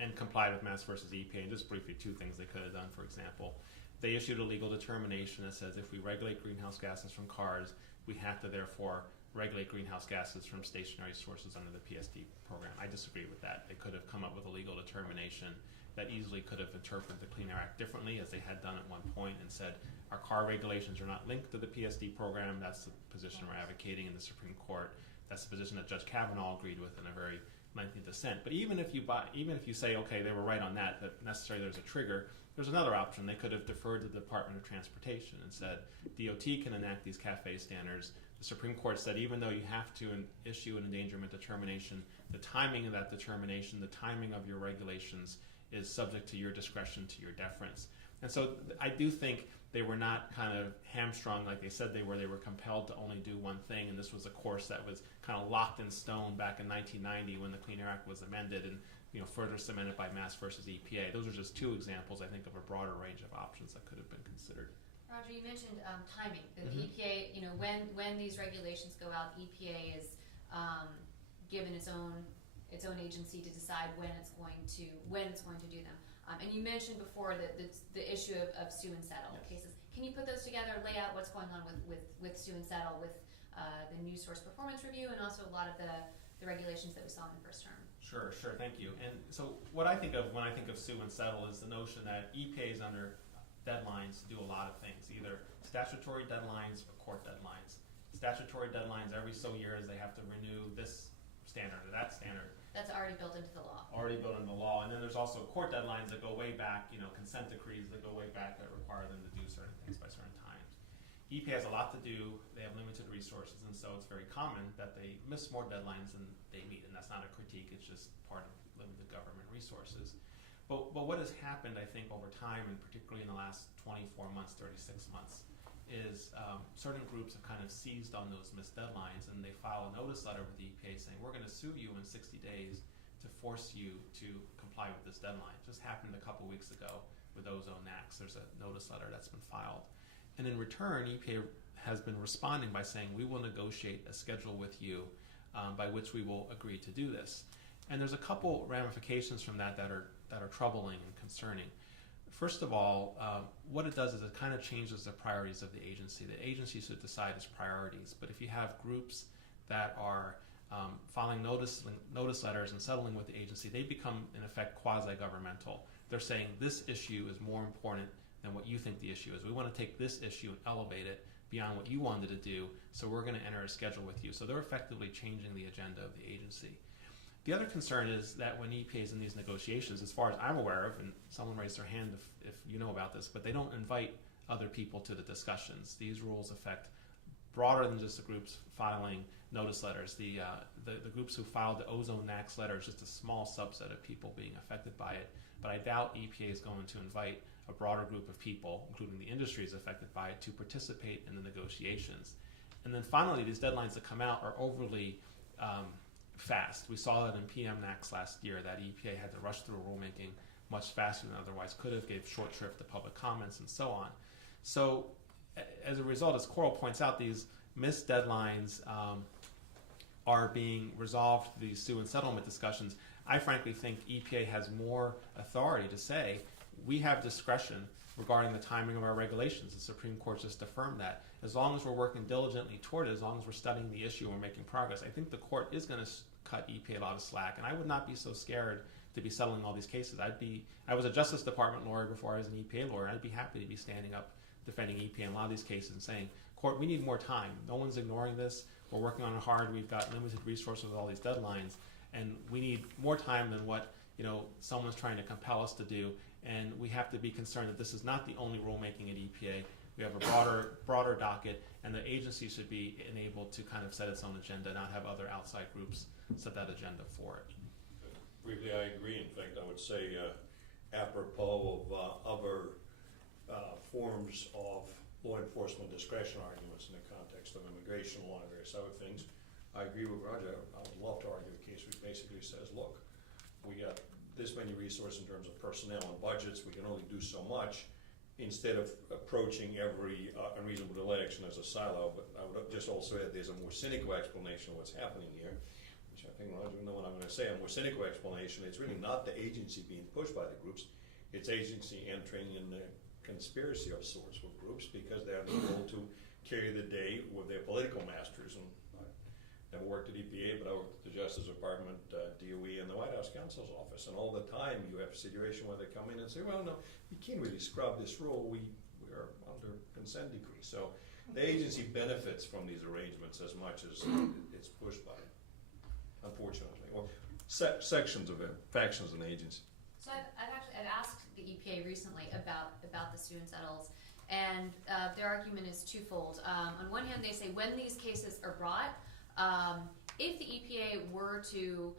and complied with Mass versus EPA. And just briefly, two things they could have done. For example, they issued a legal determination that says if we regulate greenhouse gases from cars, we have to therefore regulate greenhouse gases from stationary sources under the PSD program. I disagree with that. They could have come up with a legal determination that easily could have interpreted the Clean Air Act differently, as they had done at one point, and said our car regulations are not linked to the PSD program. That's the position we're advocating in the Supreme Court. That's the position that Judge Kavanaugh agreed with in a very lengthy dissent. But even if you say, okay, they were right on that necessarily there's a trigger, there's another option. They could have deferred to the Department of Transportation and said DOT can enact these CAFE standards. The Supreme Court said even though you have to issue an endangerment determination, the timing of that determination, the timing of your regulations is subject to your discretion, to your deference. And so I do think they were not kind of hamstrung like they said they were. They were compelled to only do one thing, and this was a course that was kind of locked in stone back in 1990 when the Clean Air Act was amended and further cemented by Mass versus EPA. Those are just two examples, I think, of a broader range of options that could have been considered. Roger, you mentioned timing. The EPA, when these regulations go out, the EPA is given its own agency to decide when it's going to do them. And you mentioned before that the issue of sue and settle cases. Can you put those together, lay out what's going on with sue and settle, with the new source performance review, and also a lot of the regulations that we saw in the first term? Sure, thank you. And so what I think of when I think of sue and settle is the notion that EPA is under deadlines to do a lot of things, either statutory deadlines or court deadlines. Statutory deadlines every so years they have to renew this standard or that standard. That's already built into the law. Already built into the law. And then there's also court deadlines that go way back, consent decrees that go way back that require them to do certain things by certain times. EPA has a lot to do, they have limited resources, and so it's very common that they miss more deadlines than they meet, and that's not a critique, it's just part of limited government resources. But what has happened, I think, over time, and particularly in the last 24 months, 36 months, is certain groups have kind of seized on those missed deadlines, and they file a notice letter with the EPA saying, we're going to sue you in 60 days to force you to comply with this deadline. It just happened a couple weeks ago with ozone NACs. There's a notice letter that's been filed. And in return, EPA has been responding by saying, we will negotiate a schedule with you by which we will agree to do this. And there's a couple ramifications from that that are troubling and concerning. First of all, what it does is it kind of changes the priorities of the agency. The agency should decide its priorities. But if you have groups that are filing notice letters and settling with the agency, they become, in effect, quasi-governmental. They're saying this issue is more important than what you think the issue is. We want to take this issue and elevate it beyond what you wanted to do, so we're going to enter a schedule with you. So they're effectively changing the agenda of the agency. The other concern is that when EPA is in these negotiations, as far as I'm aware of, and someone raised their hand if you know about this, but they don't invite other people to the discussions. These rules affect broader than just the groups filing notice letters. The groups who filed the ozone NACs letter is just a small subset of people being affected by it. But I doubt EPA is going to invite a broader group of people, including the industries affected by it, to participate in the negotiations. And then finally, these deadlines that come out are overly fast. We saw that in PM NACs last year, that EPA had to rush through rulemaking much faster than otherwise could have, gave short shrift to public comments and so on. So as a result, as Coral points out, these missed deadlines are being resolved through these sue and settlement discussions. I frankly think EPA has more authority to say, we have discretion regarding the timing of our regulations. The Supreme Court just affirmed that. As long as we're working diligently toward it, as long as we're studying the issue and we're making progress, I think the court is going to cut EPA a lot of slack, and I would not be so scared to be settling all these cases. I was a Justice Department lawyer before I was an EPA lawyer, and I'd be happy to be standing up defending EPA in a lot of these cases and saying, court, we need more time. No one's ignoring this. We're working on it hard. We've got limited resources with all these deadlines, and we need more time than what someone's trying to compel us to do. And we have to be concerned that this is not the only rulemaking at EPA. We have a broader docket, and the agency should be enabled to kind of set its own agenda, not have other outside groups set that agenda for it. Briefly, I agree. In fact, I would say apropos of other forms of law enforcement discretion arguments in the context of immigration law and various other things, I agree with Roger. I would love to argue a case which basically says, look, we got this many resources in terms of personnel and budgets, we can only do so much, instead of approaching every unreasonable delay action as a silo. But I would just also add there's a more cynical explanation of what's happening here, which I think Roger will know what I'm going to say. A more cynical explanation, it's really not the agency being pushed by the groups, it's agency entering in the conspiracy of sorts with groups because they have the goal to carry the day with their political masters. And I never worked at EPA, but I worked at the Justice Department, DOE, and the White House Counsel's office. And all the time you have a situation where they come in and say, well, no, we can't really scrub this rule. We are under consent decree. So the agency benefits from these arrangements as much as it's pushed by it, unfortunately. Or sections of it, factions in the agency. So I've asked the EPA recently about the sue and settles, and their argument is twofold. On one hand, they say when these cases are brought, if the EPA were to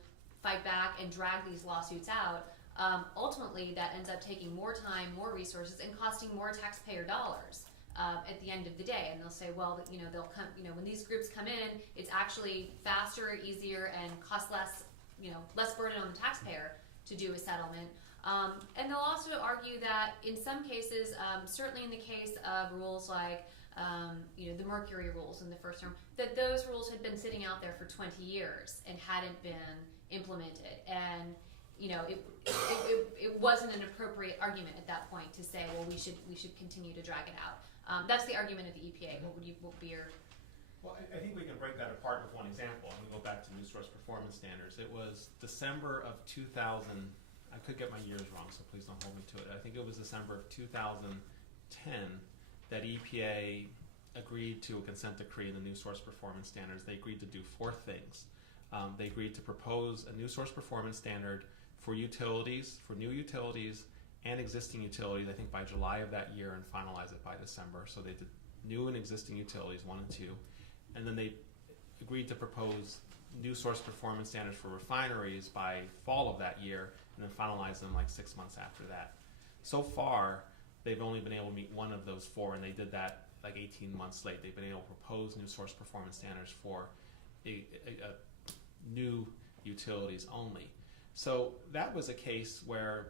fight back and drag these lawsuits out, ultimately that ends up taking more time, more resources, and costing more taxpayer dollars at the end of the day. And they'll say, well, they'll come, when these groups come in, it's actually faster, easier, and costs less, less burden on the taxpayer to do a settlement. And they'll also argue that in some cases, certainly in the case of rules like the Mercury rules in the first term, that those rules had been sitting out there for 20 years and hadn't been implemented. And it wasn't an appropriate argument at that point to say, well, we should continue to drag it out. That's the argument of the EPA. What would be your? Well, I think we can break that apart with one example. I'm going to go back to New Source Performance Standards. It was December of 2000. I could get my years wrong, so please don't hold me to it. I think it was December of 2010 that EPA agreed to a consent decree in the New Source Performance Standards. They agreed to do 4 things. They agreed to propose a New Source Performance Standard for utilities, for new utilities and existing utilities, I think by July of that year, and finalize it by December. So they did new and existing utilities, 1 and 2, and then they agreed to propose new source performance standards for refineries by fall of that year, and then finalize them like 6 months after that. So far, they've only been able to meet one of those 4, and they did that like 18 months late. They've been able to propose new source performance standards for new utilities only. So that was a case where,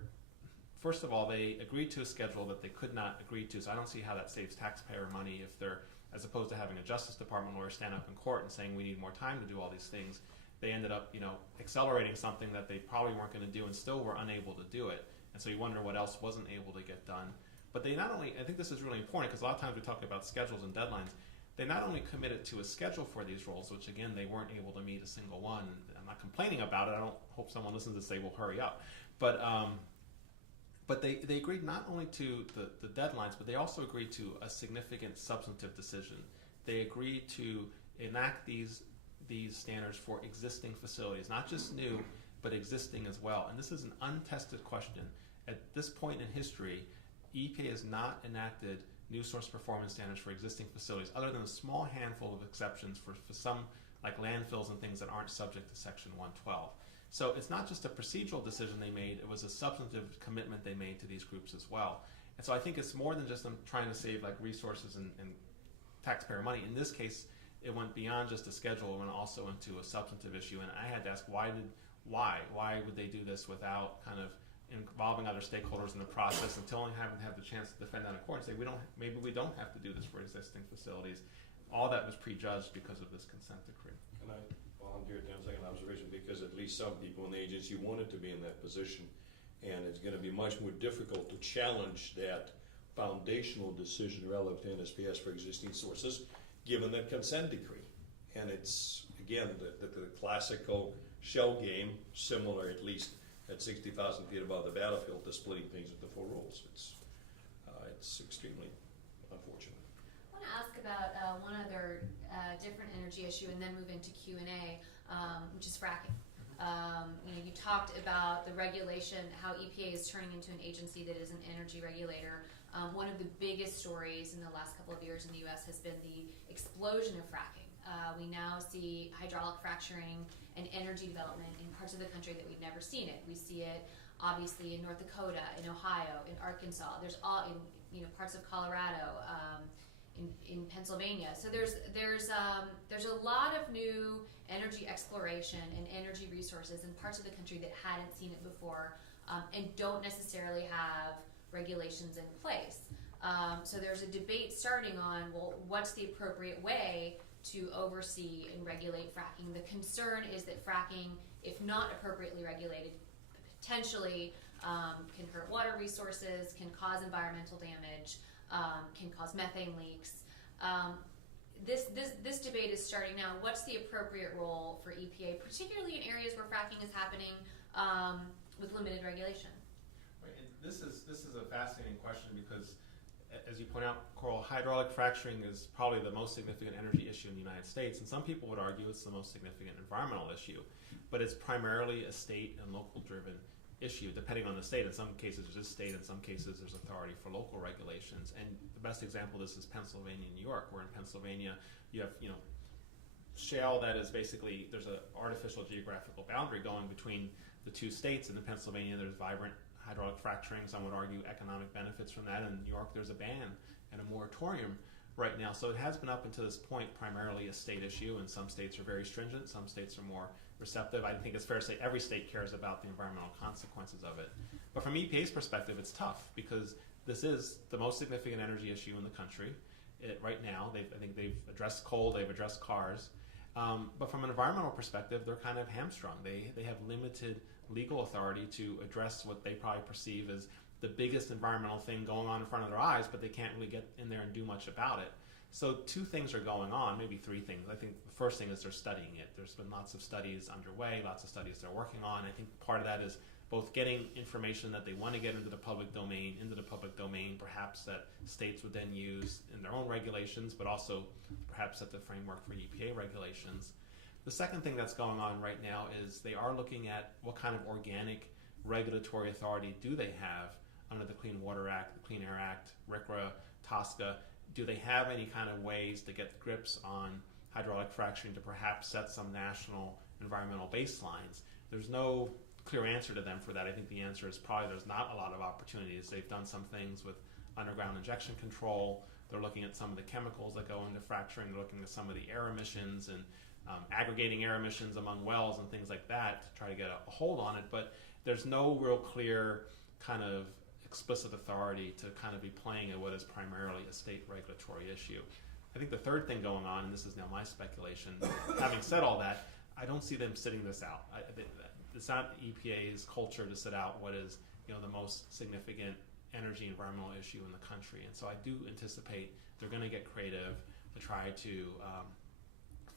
first of all, they agreed to a schedule that they could not agree to. So I don't see how that saves taxpayer money if they're, as opposed to having a Justice Department lawyer stand up in court and saying we need more time to do all these things, they ended up, accelerating something that they probably weren't going to do and still were unable to do it. And so you wonder what else wasn't able to get done. But they not only, I think this is really important because a lot of times we talk about schedules and deadlines, they not only committed to a schedule for these roles, which again, they weren't able to meet a single one. I'm not complaining about it. I don't hope someone listens and say, well, hurry up. But they agreed not only to the deadlines, but they also agreed to a significant substantive decision. They agreed to enact these standards for existing facilities, not just new, but existing as well. And this is an untested question. At this point in history, EPA has not enacted new source performance standards for existing facilities, other than a small handful of exceptions for some, like landfills and things that aren't subject to Section 112. So it's not just a procedural decision they made, it was a substantive commitment they made to these groups as well. And so I think it's more than just them trying to save like resources and taxpayer money. In this case, it went beyond just a schedule, it went also into a substantive issue. And I had to ask, why would they do this without kind of involving other stakeholders in the process until only having to have the chance to defend that in court and say, maybe we don't have to do this for existing facilities. All that was prejudged because of this consent decree. Can I volunteer a 10-second observation? Because at least some people in the agency wanted to be in that position, and it's going to be much more difficult to challenge that foundational decision relative to NSPS for existing sources, given that consent decree. And it's, again, the classical shell game, similar at least at 60,000 feet above the battlefield, to splitting things into 4 rules. It's extremely unfortunate. I want to ask about one other different energy issue and then move into Q&A, which is fracking. You talked about the regulation, how EPA is turning into an agency that is an energy regulator. One of the biggest stories in the last couple of years in the U.S. has been the explosion of fracking. We now see hydraulic fracturing and energy development in parts of the country that we've never seen it. We see it obviously in North Dakota, in Ohio, in Arkansas. There's all in parts of Colorado, in Pennsylvania. So there's a lot of new energy exploration and energy resources in parts of the country that hadn't seen it before and don't necessarily have regulations in place. So there's a debate starting on, well, what's the appropriate way to oversee and regulate fracking? The concern is that fracking, if not appropriately regulated, potentially can hurt water resources, can cause environmental damage, can cause methane leaks. This debate is starting now. What's the appropriate role for EPA, particularly in areas where fracking is happening with limited regulation? Right, and this is a fascinating question because, as you point out, Coral, hydraulic fracturing is probably the most significant energy issue in the United States, and some people would argue it's the most significant environmental issue, but it's primarily a state and local driven issue, depending on the state. In some cases there's just state, in some cases there's authority for local regulations, and the best example of this is Pennsylvania and New York, where in Pennsylvania you have shale that is basically, there's an artificial geographical boundary going between the 2 states, and in Pennsylvania there's vibrant hydraulic fracturing. Some would argue economic benefits from that. In New York, there's a ban and a moratorium right now. So it has been up until this point primarily a state issue, and some states are very stringent, some states are more receptive. I think it's fair to say every state cares about the environmental consequences of it. But from EPA's perspective, it's tough because this is the most significant energy issue in the country right now. I think they've addressed coal, they've addressed cars. But from an environmental perspective, they're kind of hamstrung. They have limited legal authority to address what they probably perceive as the biggest environmental thing going on in front of their eyes, but they can't really get in there and do much about it. So 2 things are going on, maybe 3 things. I think the first thing is they're studying it. There's been lots of studies underway, lots of studies they're working on. I think part of that is both getting information that they want to get into the public domain, perhaps that states would then use in their own regulations, but also perhaps set the framework for EPA regulations. The second thing that's going on right now is they are looking at what kind of organic regulatory authority do they have under the Clean Water Act, the Clean Air Act, RCRA, TSCA. do they have any kind of ways to get grips on hydraulic fracturing to perhaps set some national environmental baselines? There's no clear answer to them for that. I think the answer is probably there's not a lot of opportunities. They've done some things with underground injection control. They're looking at some of the chemicals that go into fracturing. They're looking at some of the air emissions and aggregating air emissions among wells and things like that to try to get a hold on it. But there's no real clear kind of explicit authority to kind of be playing at what is primarily a state regulatory issue. I think the third thing going on, and this is now my speculation, having said all that, I don't see them sitting this out. It's not EPA's culture to sit out what is, the most significant energy environmental issue in the country. And so I do anticipate they're going to get creative to try to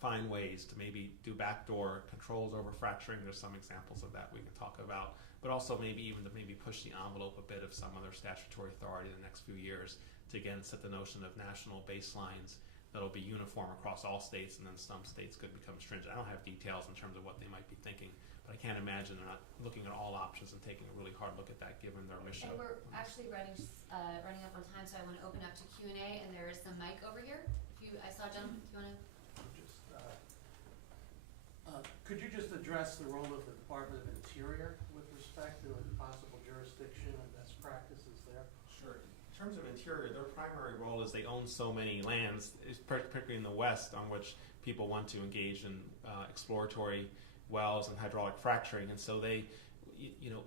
find ways to maybe do backdoor controls over fracturing. There's some examples of that we can talk about, but also maybe even to maybe push the envelope a bit of some other statutory authority in the next few years to again set the notion of national baselines that'll be uniform across all states, and then some states could become stringent. I don't have details in terms of what they might be thinking, but I can't imagine they're not looking at all options and taking a really hard look at that given their mission. And we're actually running up on time, so I want to open up to Q&A, and there is the mic over here. I saw John, do you want to? Could you just address the role of the Department of Interior with respect to possible jurisdiction and best practices there? Sure. In terms of Interior, their primary role is they own so many lands, particularly in the West, on which people want to engage in exploratory wells and hydraulic fracturing. And so they,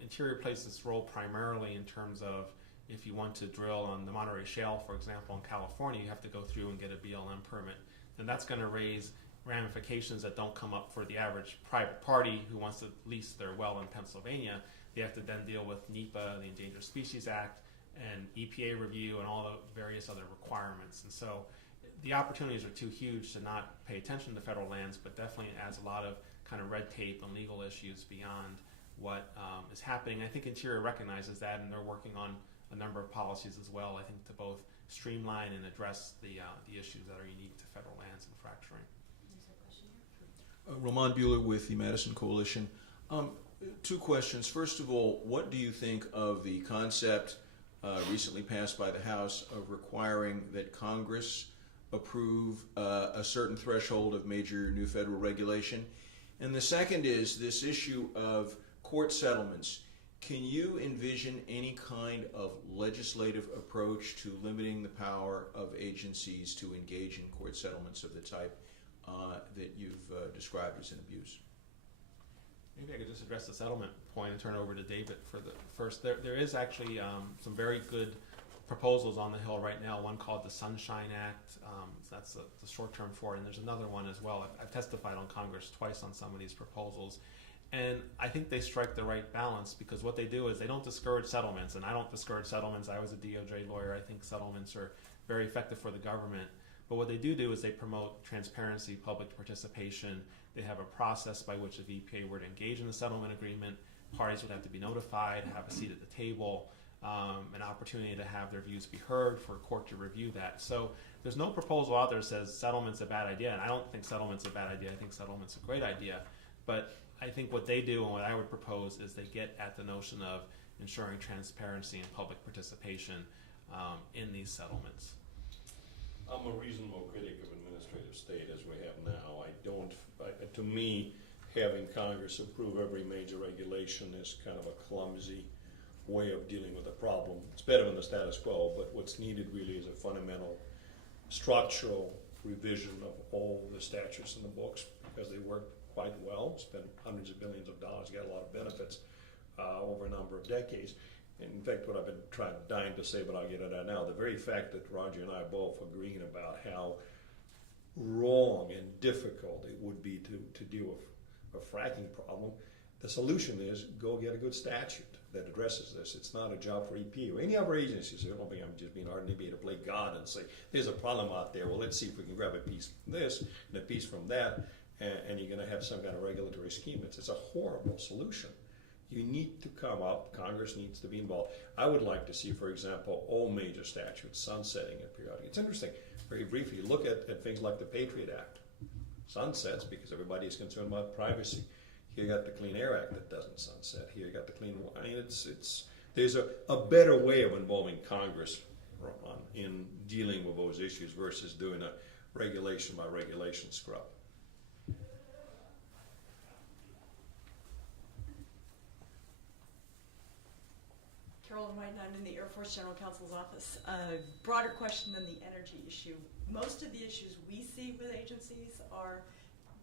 Interior plays this role primarily in terms of if you want to drill on the Monterey Shale, for example, in California, you have to go through and get a BLM permit. And that's going to raise ramifications that don't come up for the average private party who wants to lease their well in Pennsylvania. They have to then deal with NEPA, the Endangered Species Act, and EPA review and all the various other requirements. And so the opportunities are too huge to not pay attention to federal lands, but definitely adds a lot of kind of red tape and legal issues beyond what is happening. I think Interior recognizes that, and they're working on a number of policies as well, I think, to both streamline and address the issues that are unique to federal lands and fracturing. Roman Buehler with the Madison Coalition. Two questions. First of all, what do you think of the concept recently passed by the House of requiring that Congress approve a certain threshold of major new federal regulation? And the second is this issue of court settlements. Can you envision any kind of legislative approach to limiting the power of agencies to engage in court settlements of the type that you've described as an abuse? Maybe I could just address the settlement point and turn it over to David for the first. There is actually some very good proposals on the Hill right now, one called the Sunshine Act. That's the short term for it, and there's another one as well. I've testified on Congress twice on some of these proposals, and I think they strike the right balance, because what they do is they don't discourage settlements, and I don't discourage settlements. I was a DOJ lawyer. I think settlements are very effective for the government. But what they do is they promote transparency, public participation. They have a process by which if EPA were to engage in a settlement agreement, parties would have to be notified, have a seat at the table, an opportunity to have their views be heard, for a court to review that. So there's no proposal out there that says settlement's a bad idea, and I don't think settlement's a bad idea. I think settlement's a great idea. But I think what they do and what I would propose is they get at the notion of ensuring transparency and public participation in these settlements. I'm a reasonable critic of administrative state as we have now. To me, having Congress approve every major regulation is kind of a clumsy way of dealing with a problem. It's better than the status quo, but what's needed really is a fundamental structural revision of all the statutes in the books, because they work quite well, spent hundreds of billions of dollars, got a lot of benefits over a number of decades. In fact, what I've been dying to say, but I'll get at that now, the very fact that Roger and I are both agreeing about how wrong and difficult it would be to deal with a fracking problem, the solution is go get a good statute that addresses this. It's not a job for EP or any other agencies. I don't think I'm just being ardently to play God and say, there's a problem out there, well, let's see if we can grab a piece from this and a piece from that, and you're going to have some kind of regulatory scheme. It's a horrible solution. You need to come up, Congress needs to be involved. I would like to see, for example, all major statutes sunsetting at periodic. It's interesting, very briefly, look at things like the Patriot Act. Sunsets because everybody is concerned about privacy. Here you got the Clean Air Act that doesn't sunset. Here you got the Clean Water. I mean, there's a better way of involving Congress in dealing with those issues versus doing a regulation by regulation scrub. Carolyn White, and I'm in the Air Force General Counsel's office. A broader question than the energy issue. Most of the issues we see with agencies are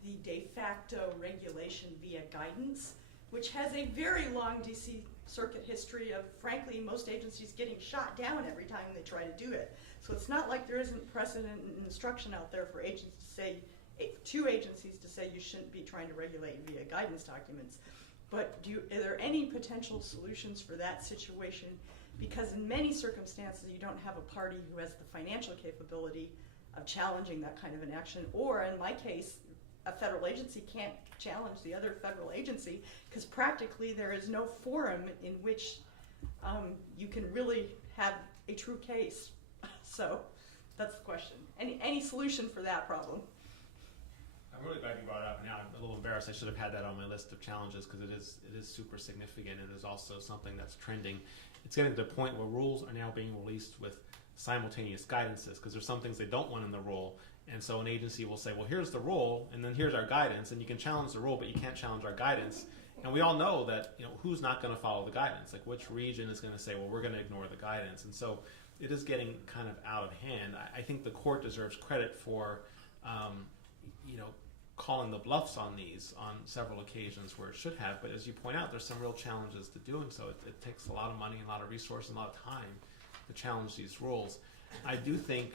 the de facto regulation via guidance, which has a very long DC Circuit history of, frankly, most agencies getting shot down every time they try to do it. So it's not like there isn't precedent and instruction out there for agents to say, two agencies to say you shouldn't be trying to regulate via guidance documents. But are there any potential solutions for that situation? Because in many circumstances, you don't have a party who has the financial capability of challenging that kind of an action. Or in my case, a federal agency can't challenge the other federal agency because practically there is no forum in which you can really have a true case. So that's the question. Any solution for that problem? I'm really glad you brought it up. Now I'm a little embarrassed. I should have had that on my list of challenges because it is super significant, and it is also something that's trending. It's getting to the point where rules are now being released with simultaneous guidances because there's some things they don't want in the rule, and so an agency will say, well, here's the rule, and then here's our guidance, and you can challenge the rule, but you can't challenge our guidance. And we all know that, you know, who's not going to follow the guidance? Like, which region is going to say, well, we're going to ignore the guidance? And so it is getting kind of out of hand. I think the court deserves credit for, you know, calling the bluffs on these on several occasions where it should have. But as you point out, there's some real challenges to doing so. It takes a lot of money, a lot of resources, and a lot of time to challenge these rules. I do think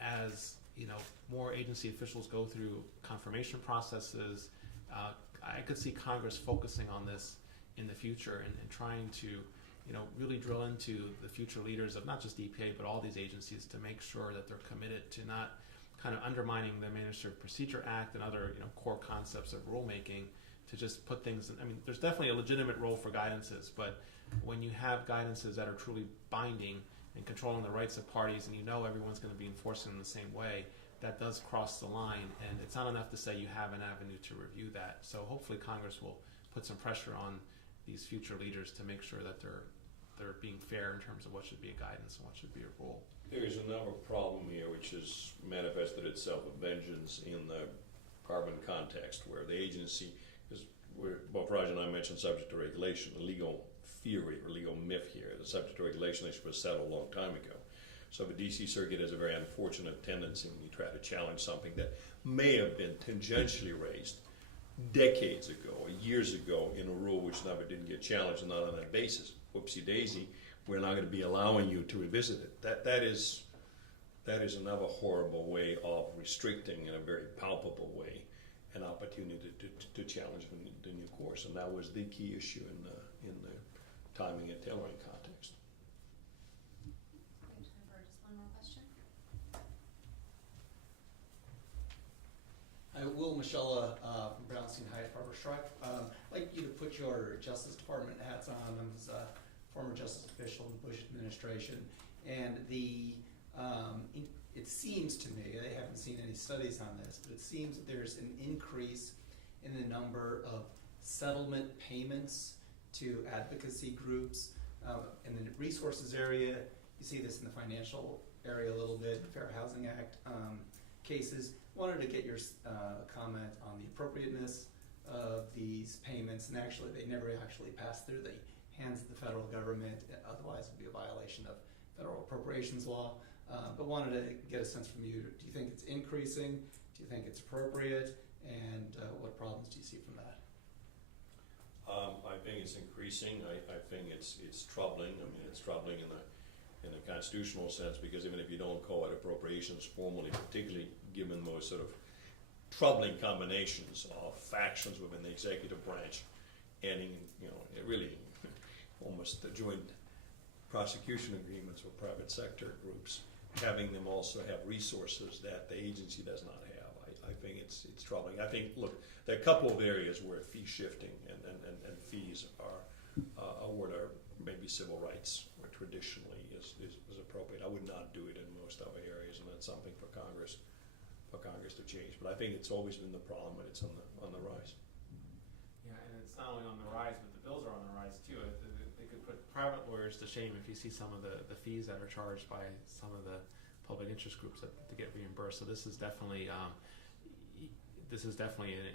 as you know, more agency officials go through confirmation processes, I could see Congress focusing on this in the future and trying to, you know, really drill into the future leaders of not just EPA but all these agencies to make sure that they're committed to not kind of undermining the Administrative Procedure Act and other, you know, core concepts of rulemaking, to just put things in. I mean, there's definitely a legitimate role for guidances, but when you have guidances that are truly binding and controlling the rights of parties, and you know everyone's going to be enforcing them the same way, that does cross the line, and it's not enough to say you have an avenue to review that. So hopefully Congress will put some pressure on these future leaders to make sure that they're being fair in terms of what should be a guidance and what should be a rule. There is another problem here which has manifested itself with vengeance in the carbon context, where the agency is, both Raj and I mentioned subject to regulation, the legal theory or legal myth here. The subject to regulation issue was settled a long time ago. So the DC Circuit has a very unfortunate tendency when you try to challenge something that may have been tangentially raised decades ago or years ago in a rule which never didn't get challenged, and not on that basis. Whoopsie daisy, we're not going to be allowing you to revisit it. That is another horrible way of restricting in a very palpable way an opportunity to challenge the new course, and that was the key issue in the timing and tailoring context. We have time for just one more question. Will Michella from Brownstein Hyatt Harbor Shrike. I'd like you to put your Justice Department hats on. I was a former justice official in the Bush administration, and it seems to me, I haven't seen any studies on this, but it seems that there's an increase in the number of settlement payments to advocacy groups. In the resources area, you see this in the financial area a little bit, Fair Housing Act cases. Wanted to get your comment on the appropriateness of these payments, and actually they never actually pass through the hands of the federal government, otherwise it would be a violation of federal appropriations law. But wanted to get a sense from you, do you think it's increasing? Do you think it's appropriate? And what problems do you see from that? I think it's increasing. I think it's troubling. I mean, it's troubling in a constitutional sense, because even if you don't call it appropriations formally, particularly given those sort of troubling combinations of factions within the executive branch, ending, you know, really almost the joint prosecution agreements with private sector groups, having them also have resources that the agency does not have. I think it's troubling. I think, look, there are a couple of areas where fee shifting and fees are what are maybe civil rights, where traditionally is appropriate. I would not do it in most other areas, and that's something for Congress to change. But I think it's always been the problem, and it's on the rise. Yeah, and it's not only on the rise, but the bills are on the rise too. They could put private lawyers to shame if you see some of the fees that are charged by some of the public interest groups to get reimbursed. So this is definitely an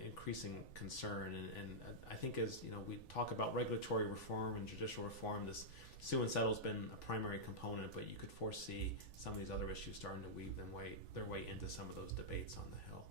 increasing concern, and I think as we talk about regulatory reform and judicial reform, this sue and settle has been a primary component, but you could foresee some of these other issues starting to weave their way into some of those debates on the Hill.